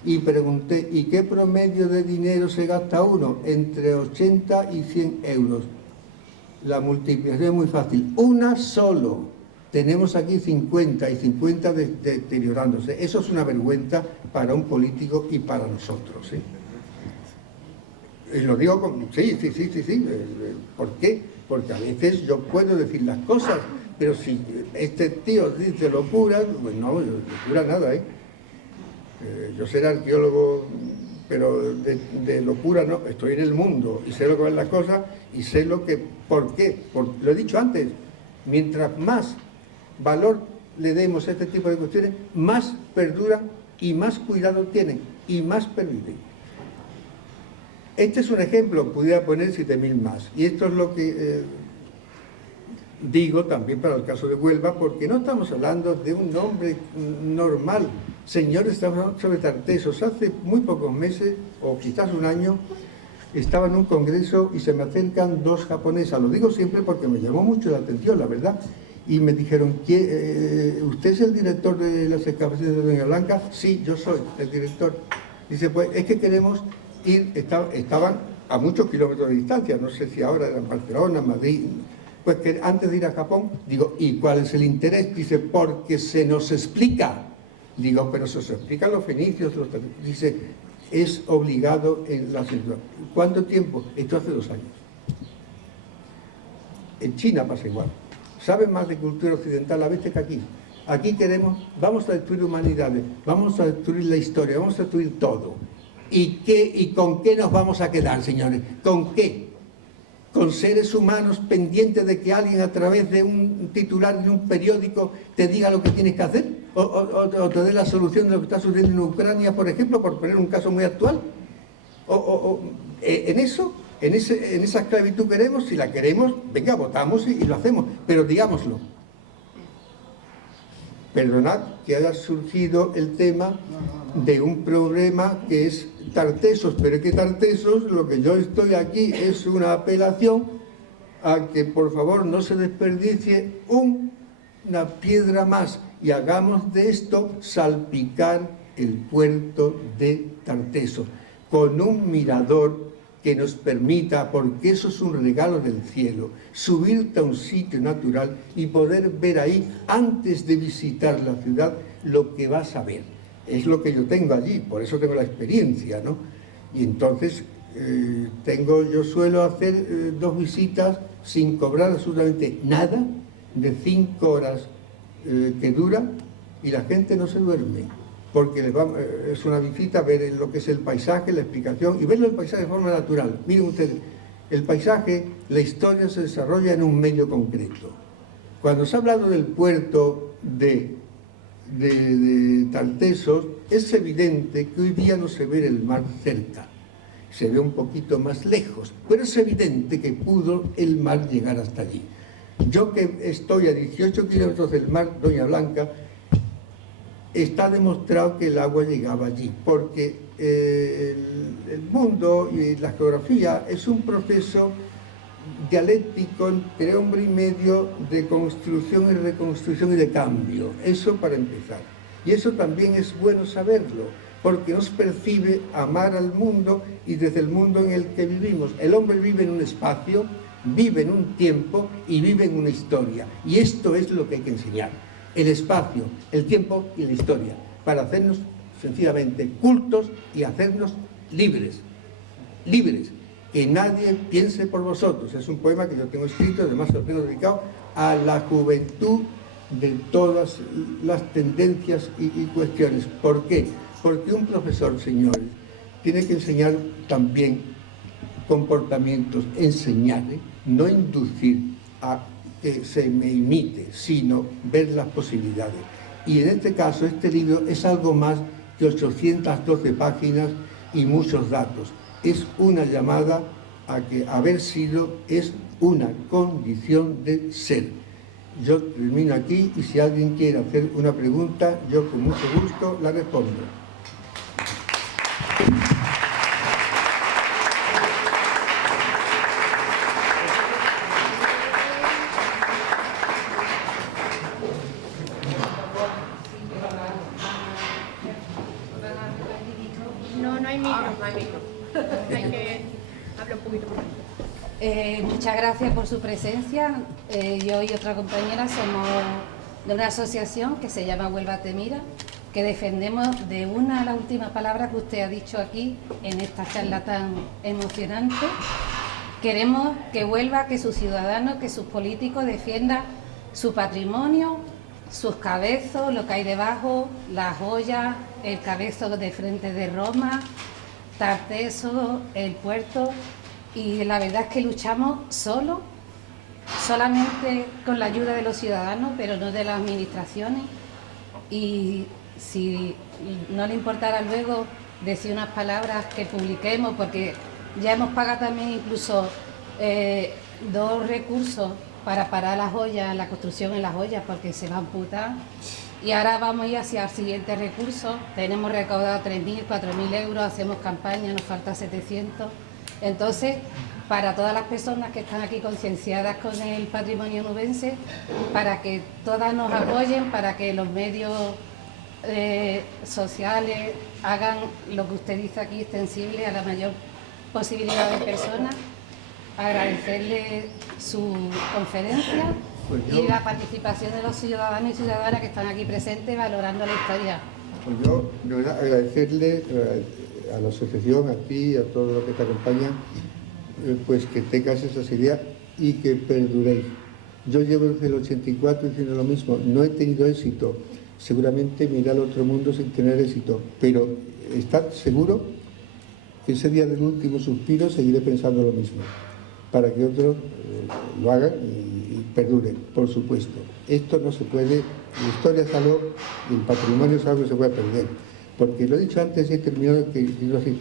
Y pregunté, ¿y qué promedio de dinero se gasta uno? Entre 80 y 100 euros. La multiplicación es muy fácil. Una solo. Tenemos aquí 50 y 50 deteriorándose. Eso es una vergüenza para un político y para nosotros, ¿sí? Y lo digo con... Sí. ¿Por qué? Porque a veces yo puedo decir las cosas, pero si este tío dice locura, pues no, locura nada, ¿eh? Yo seré arqueólogo, pero de locura no. Estoy en el mundo y sé lo que van las cosas y sé lo que... ¿Por qué? Lo he dicho antes, mientras más valor le demos a este tipo de cuestiones, más perduran y más cuidado tienen y más perviven. Este es un ejemplo, pudiera poner 7.000 más, y esto es lo que digo también para el caso de Huelva, porque no estamos hablando de un nombre normal. Señores, estamos hablando sobre Tartesos. Hace muy pocos meses, o quizás un año, estaba en un congreso y se me acercan 2 japonesas. Lo digo siempre porque me llamó mucho la atención, la verdad. Y me dijeron, ¿usted es el director de las excavaciones de Doña Blanca? Sí, yo soy el director. Dice, pues es que queremos ir, estaban a muchos kilómetros de distancia, no sé si ahora eran Barcelona, Madrid, pues que antes de ir a Japón, digo, ¿y cuál es el interés? Dice, porque se nos explica. Digo, pero se os explican los fenicios, dice, es obligado en la situación. ¿Cuánto tiempo? Esto hace 2 años. En China pasa igual. Saben más de cultura occidental a veces que aquí. Aquí vamos a destruir humanidades, vamos a destruir la historia, vamos a destruir todo. ¿Y con qué nos vamos a quedar, señores? ¿Con qué? ¿Con seres humanos pendientes de que alguien a través de un titular de un periódico te diga lo que tienes que hacer? ¿O te dé la solución de lo que está sucediendo en Ucrania, por ejemplo, por poner un caso muy actual? En esa esclavitud queremos, si la queremos, venga, votamos y lo hacemos, pero digámoslo. Perdonad que haya surgido el tema de un problema que es Tartesos, pero es que Tartesos, lo que yo estoy aquí es una apelación a que por favor no se desperdicie una piedra más y hagamos de esto salpicar el puerto de Tartesos con un mirador que nos permita, porque eso es un regalo del cielo, subirte a un sitio natural y poder ver ahí, antes de visitar la ciudad, lo que vas a ver. Es lo que yo tengo allí, por eso tengo la experiencia, ¿no? Y entonces yo suelo hacer 2 visitas sin cobrar absolutamente nada, de 5 horas que dura, y la gente no se duerme, porque es una visita a ver lo que es el paisaje, la explicación, y verlo el paisaje de forma natural. Miren ustedes, el paisaje, la historia se desarrolla en un medio concreto. Cuando se ha hablado del puerto de Tartesos, es evidente que hoy día no se ve el mar cerca, se ve un poquito más lejos, pero es evidente que pudo el mar llegar hasta allí. Yo que estoy a 18 kilómetros del mar, Doña Blanca, está demostrado que el agua llegaba allí, porque el mundo y la geografía es un proceso dialéctico entre hombre y medio, de construcción y reconstrucción y de cambio. Eso para empezar. Y eso también es bueno saberlo, porque nos percibe amar al mundo y desde el mundo en el que vivimos. El hombre vive en un espacio, vive en un tiempo y vive en una historia. Y esto es lo que hay que enseñar. El espacio, el tiempo y la historia, para hacernos sencillamente cultos y hacernos libres. Libres. Que nadie piense por vosotros. Es un poema que yo tengo escrito, además lo tengo dedicado a la juventud de todas las tendencias y cuestiones. ¿Por qué? Porque un profesor, señores, tiene que enseñar también comportamientos, enseñar, no inducir a que se me imite, sino ver las posibilidades. Y en este caso, este libro es algo más que 812 páginas y muchos datos. Es una llamada a que haber sido es una condición de ser. Yo termino aquí y si alguien quiere hacer una pregunta, yo con mucho gusto la respondo. No hay micro. Hay que hablar un poquito más. Muchas gracias por su presencia. Yo y otra compañera somos de una asociación que se llama Huelva Te Mira, que defendemos de una a la última palabra que usted ha dicho aquí en esta charla tan emocionante. Queremos que Huelva, que sus ciudadanos, que sus políticos defiendan su patrimonio, sus cabezos, lo que hay debajo, las joyas, el cabezo de frente de Roma, Tartesos, el puerto, y la verdad es que luchamos solamente con la ayuda de los ciudadanos, pero no de las administraciones. Y si no le importara luego decir unas palabras que publiquemos, porque ya hemos pagado también incluso 2 recursos para parar las joyas, la construcción en las joyas, porque se va a amputar. Y ahora vamos a ir hacia el siguiente recurso. Tenemos recaudado 3.000, 4.000 euros, hacemos campaña, nos falta 700. Entonces, para todas las personas que están aquí concienciadas con el patrimonio nubense, para que todas nos apoyen, para que los medios sociales hagan lo que usted dice aquí extensible a la mayor posibilidad de personas, agradecerle su conferencia y la participación de los ciudadanos y ciudadanas que están aquí presentes valorando la historia. Pues yo, de verdad, agradecerle a la asociación, a ti, a todos los que te acompañan, pues que tengas esas ideas y que perduréis. Yo llevo desde el 84 diciendo lo mismo, no he tenido éxito, seguramente me iré al otro mundo sin tener éxito, pero estad seguro que ese día del último suspiro seguiré pensando lo mismo, para que otros lo hagan y perduren, por supuesto. Esto no se puede, la historia es algo, y el patrimonio es algo que se puede perder, porque lo he dicho antes y he terminado diciendo así,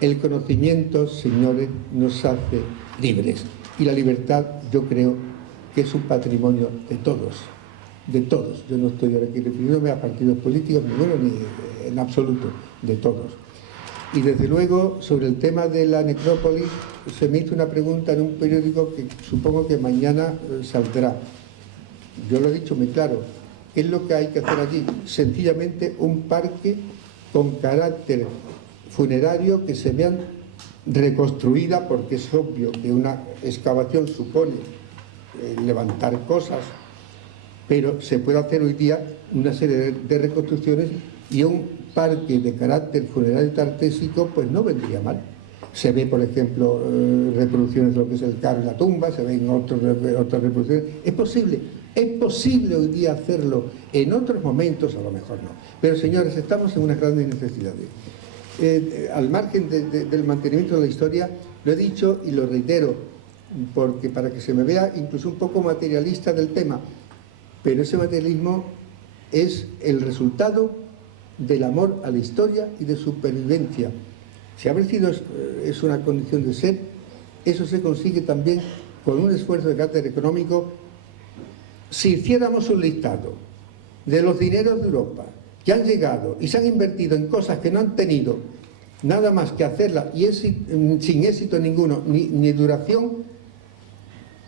el conocimiento, señores, nos hace libres, y la libertad yo creo que es un patrimonio de todos, de todos. Yo no estoy ahora aquí refiriéndome a partidos políticos, ninguno, ni en absoluto, de todos. Y desde luego, sobre el tema de la necrópolis, se me hizo una pregunta en un periódico que supongo que mañana saldrá. Yo lo he dicho muy claro. ¿Qué es lo que hay que hacer allí? Sencillamente un parque con carácter funerario que se vean reconstruida, porque es obvio que una excavación supone levantar cosas, pero se puede hacer hoy día una serie de reconstrucciones, y un parque de carácter funerario tartésico pues no vendría mal. Se ve, por ejemplo, reproducciones de lo que es el carro y la tumba, se ven otras reproducciones. Es posible hoy día hacerlo, en otros momentos a lo mejor no. Pero señores, estamos en unas grandes necesidades. Al margen del mantenimiento de la historia, lo he dicho y lo reitero, porque para que se me vea incluso un poco materialista del tema, pero ese materialismo es el resultado del amor a la historia y de supervivencia. Si haber sido es una condición de ser, eso se consigue también con un esfuerzo de carácter económico. Si hiciéramos un listado de los dineros de Europa que han llegado y se han invertido en cosas que no han tenido nada más que hacerlas y sin éxito ninguno, ni duración,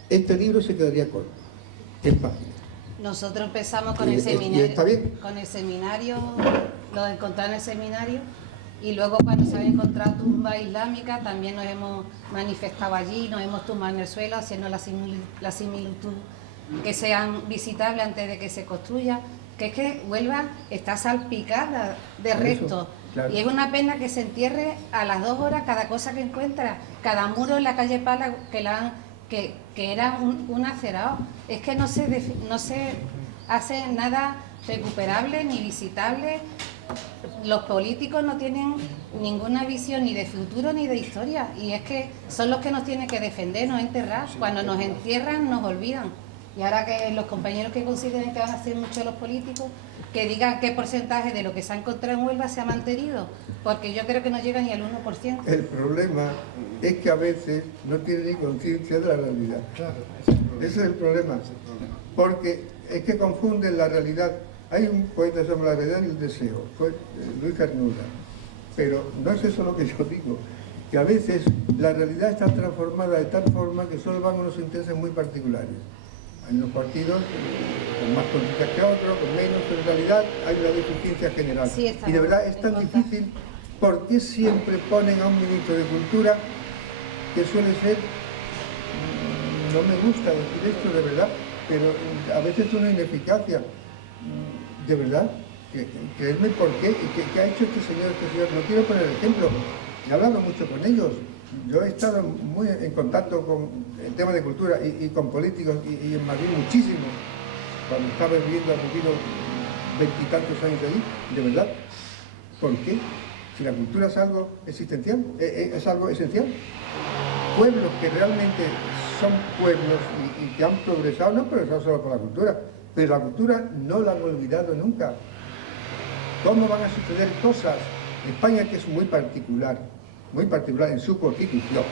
este libro se quedaría corto en páginas. Nosotros empezamos con el seminario. ¿Está bien? Con el seminario, lo de encontrar en el seminario, y luego cuando se había encontrado tumba islámica también nos hemos manifestado allí, nos hemos tumbado en el suelo haciendo la similitud que sean visitables antes de que se construya, que es que Huelva está salpicada de restos. Claro. Y es una pena que se entierre a las 2 horas cada cosa que encuentra, cada muro en la calle Pala que era un acerado. Es que no se hace nada recuperable ni visitable. Los políticos no tienen ninguna visión ni de futuro ni de historia, y es que son los que nos tienen que defender, no enterrar. Cuando nos entierran nos olvidan. Y ahora que los compañeros que consideren que van a hacer mucho los políticos, que digan qué porcentaje de lo que se ha encontrado en Huelva se ha mantenido, porque yo creo que no llega ni al 1%. El problema es que a veces no tienen ni conciencia de la realidad. Claro, ese es el problema. Porque es que confunden la realidad. Hay un poeta sobre la realidad y el deseo, Luis Carnuda. Pero no es eso lo que yo digo, que a veces la realidad está transformada de tal forma que solo van unos intereses muy particulares. Hay unos partidos con más políticas que otros, con menos, pero en realidad hay una deficiencia general. Sí, y de verdad es tan difícil. ¿Por qué siempre ponen a un ministro de Cultura que suele ser, no me gusta decir esto de verdad, pero a veces una ineficacia? De verdad, creedme por qué, qué ha hecho este señor. No quiero poner ejemplo, he hablado mucho con ellos. Yo he estado muy en contacto con el tema de cultura y con políticos y en Madrid muchísimo. Cuando estaba viviendo, he vivido 20 y tantos años allí, de verdad. ¿Por qué? Si la cultura es algo existencial, es algo esencial. Pueblos que realmente son pueblos y que han progresado, no han progresado solo por la cultura, pero la cultura no la han olvidado nunca. ¿Cómo van a suceder cosas? España, que es muy particular en su constitución,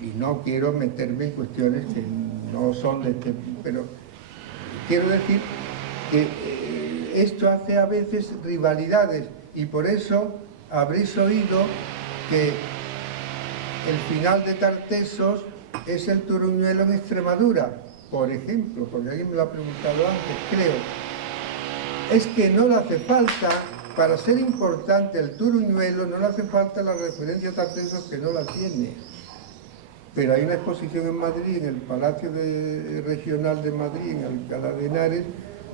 y no quiero meterme en cuestiones que no son de este, pero quiero decir que esto hace a veces rivalidades, y por eso habréis oído que el final de Tartesos es el Turuñuelo en Extremadura, por ejemplo, porque alguien me lo ha preguntado antes, creo. Es que no le hace falta, para ser importante el Turuñuelo, no le hace falta la referencia a Tartesos, que no la tiene. Pero hay una exposición en Madrid, en el Palacio Regional de Madrid, en Alcalá de Henares,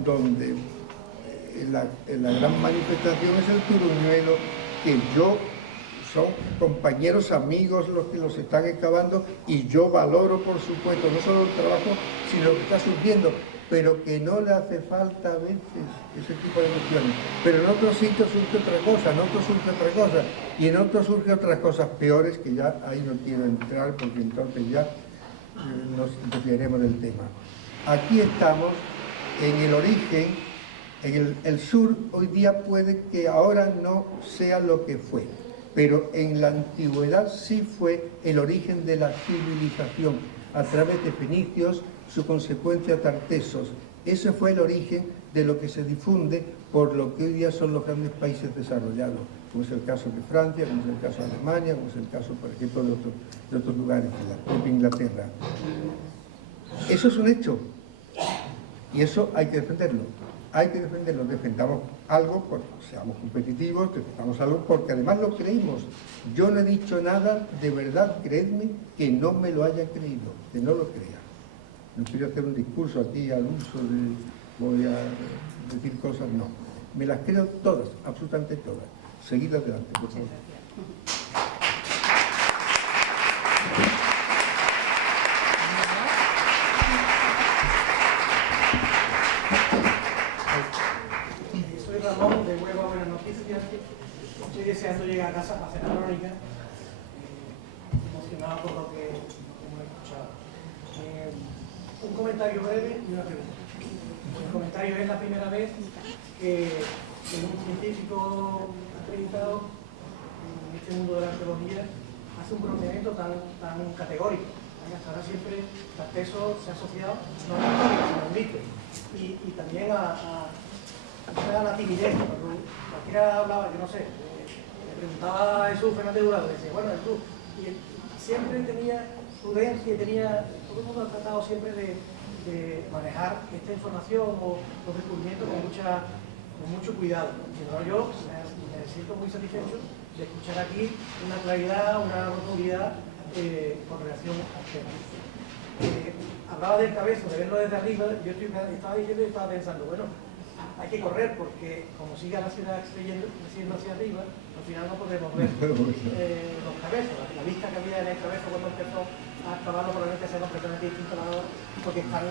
donde la gran manifestación es el Turuñuelo, que son compañeros, amigos los que los están excavando, y yo valoro, por supuesto, no solo el trabajo, sino lo que está surgiendo, pero que no le hace falta a veces ese tipo de cuestiones. Pero en otros sitios surge otra cosa, y en otros surgen otras cosas peores, que ya ahí no quiero entrar, porque entonces ya nos desviaremos del tema. Aquí estamos en el origen, en el sur. Hoy día puede que ahora no sea lo que fue, pero en la antigüedad sí fue el origen de la civilización, a través de fenicios, su consecuencia Tartesos. Ese fue el origen de lo que se difunde por lo que hoy día son los grandes países desarrollados, como es el caso de Francia, como es el caso de Alemania, como es el caso, por ejemplo, de otros lugares, de la propia Inglaterra. Eso es un hecho, y eso hay que defenderlo. Hay que defenderlo, defendamos algo, porque seamos competitivos, defendamos algo porque además lo creímos. Yo no he dicho nada, de verdad, creedme, que no me lo haya creído, que no lo crea. No quiero hacer un discurso aquí al uso de voy a decir cosas, no. Me las creo todas, absolutamente todas. Seguid adelante, por favor. Soy Ramón de Huelva Buenas Noticias. Estoy deseando llegar a casa para hacer la crónica, emocionado por lo que hemos escuchado. Un comentario breve y una pregunta. El comentario es la primera vez que un científico acreditado en este mundo de la arqueología hace un pronunciamiento tan categórico. Hasta ahora siempre Tartessos se ha asociado no a la histórica, sino al mito. Y también a la timidez. Cuando cualquiera hablaba, yo no sé, le preguntaba a Jesús Fernández Durado, le decía, bueno, Jesús, y él siempre tenía prudencia y todo el mundo ha tratado siempre de manejar esta información o los descubrimientos con mucho cuidado. Yo me siento muy satisfecho de escuchar aquí una claridad, una rotundidad con relación al tema. Hablaba del cabezo, de verlo desde arriba, yo estaba diciendo y estaba pensando, bueno, hay que correr porque como siga la ciudad creciendo hacia arriba, al final no podremos ver los cabezos. La vista que había en el cabezo cuando empezó a excavarlo probablemente sea completamente distinta a la hora porque están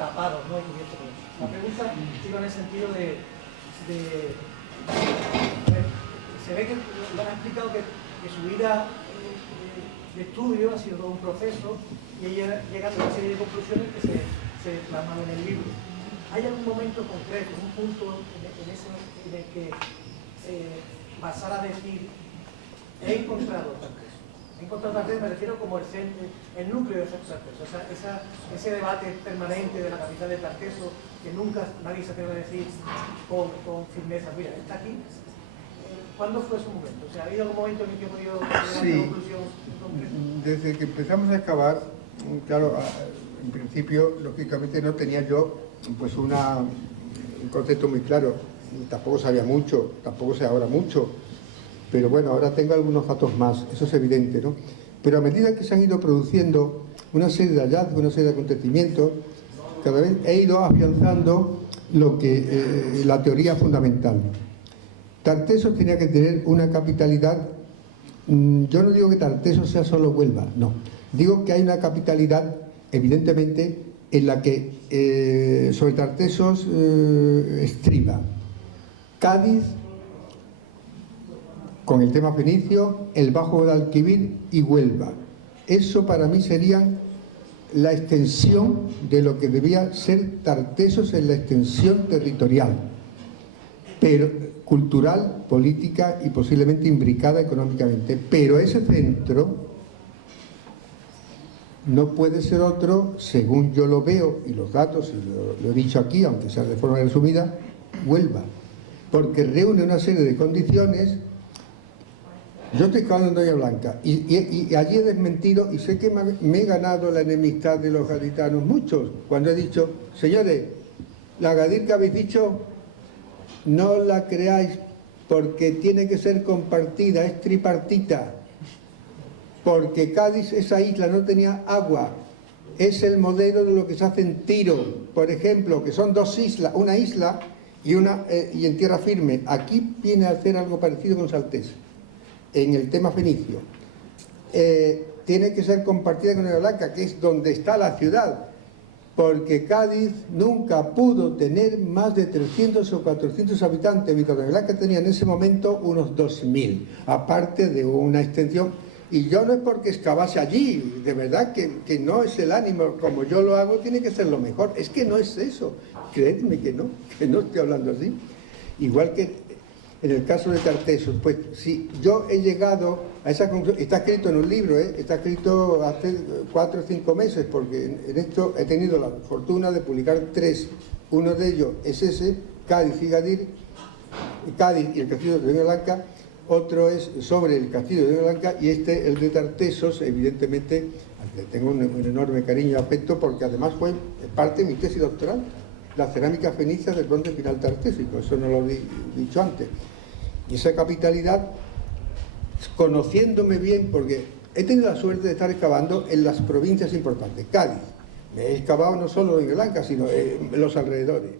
tapados, ¿no? Y cubiertos con eso. La pregunta iba en el sentido se ve que lo han explicado que su vida de estudio ha sido todo un proceso y ella llega a una serie de conclusiones que se plasman en el libro. ¿Hay algún momento concreto, un punto en el que pasar a decir he encontrado Tartessos? He encontrado Tartessos, me refiero como el núcleo de Tartessos, ese debate permanente de la capital de Tartessos que nunca nadie se atreve a decir con firmeza, mira, está aquí. ¿Cuándo fue su momento? O sea, ¿ha habido algún momento en el que he podido llegar a una conclusión concreta? Desde que empezamos a excavar, claro, en principio, lógicamente no tenía yo pues un concepto muy claro, tampoco sabía mucho, tampoco sé ahora mucho, pero bueno, ahora tengo algunos datos más, eso es evidente, ¿no? Pero a medida que se han ido produciendo una serie de hallazgos, una serie de acontecimientos, cada vez he ido afianzando lo que la teoría fundamental. Tartessos tenía que tener una capitalidad, yo no digo que Tartessos sea solo Huelva, no, digo que hay una capitalidad, evidentemente, en la que sobre Tartessos estriba Cádiz, con el tema fenicio, el Bajo Guadalquivir y Huelva. Eso para mí serían la extensión de lo que debía ser Tartessos en la extensión territorial, pero cultural, política y posiblemente imbricada económicamente. Pero ese centro no puede ser otro, según yo lo veo, y los datos, y lo he dicho aquí, aunque sea de forma resumida, Huelva, porque reúne una serie de condiciones. Yo estoy hablando en Doña Blanca, y allí he desmentido, y sé que me he ganado la enemistad de los gaditanos, muchos, cuando he dicho, señores, la Gadir que habéis dicho, no la creáis, porque tiene que ser compartida, es tripartita, porque Cádiz, esa isla, no tenía agua, es el modelo de lo que se hace en Tiro, por ejemplo, que son dos islas, una isla y en tierra firme. Aquí viene a hacer algo parecido con Saltés, en el tema fenicio. Tiene que ser compartida con Doña Blanca, que es donde está la ciudad, porque Cádiz nunca pudo tener más de 300 o 400 habitantes, mientras Doña Blanca tenía en ese momento unos 2000, aparte de una extensión. Y yo no es porque excavase allí, de verdad que no es el ánimo, como yo lo hago tiene que ser lo mejor, es que no es eso, creedme que no estoy hablando así. Igual que en el caso de Tartessos, pues si yo he llegado a esa conclusión, está escrito en un libro, está escrito hace 4 o 5 meses, porque en esto he tenido la fortuna de publicar 3, Uno de ellos es ese, Cádiz y Gadir, Cádiz y el castillo de Blanca. Otro es sobre el castillo de Blanca y el de Tartesos, evidentemente, al que tengo un enorme cariño y afecto porque además fue parte de mi tesis doctoral, la cerámica fenicia del bronce final tartésico, eso no lo he dicho antes. Y esa capitalidad, conociéndome bien, porque he tenido la suerte de estar excavando en las provincias importantes. Cádiz, me he excavado no solo en Blanca, sino en los alrededores.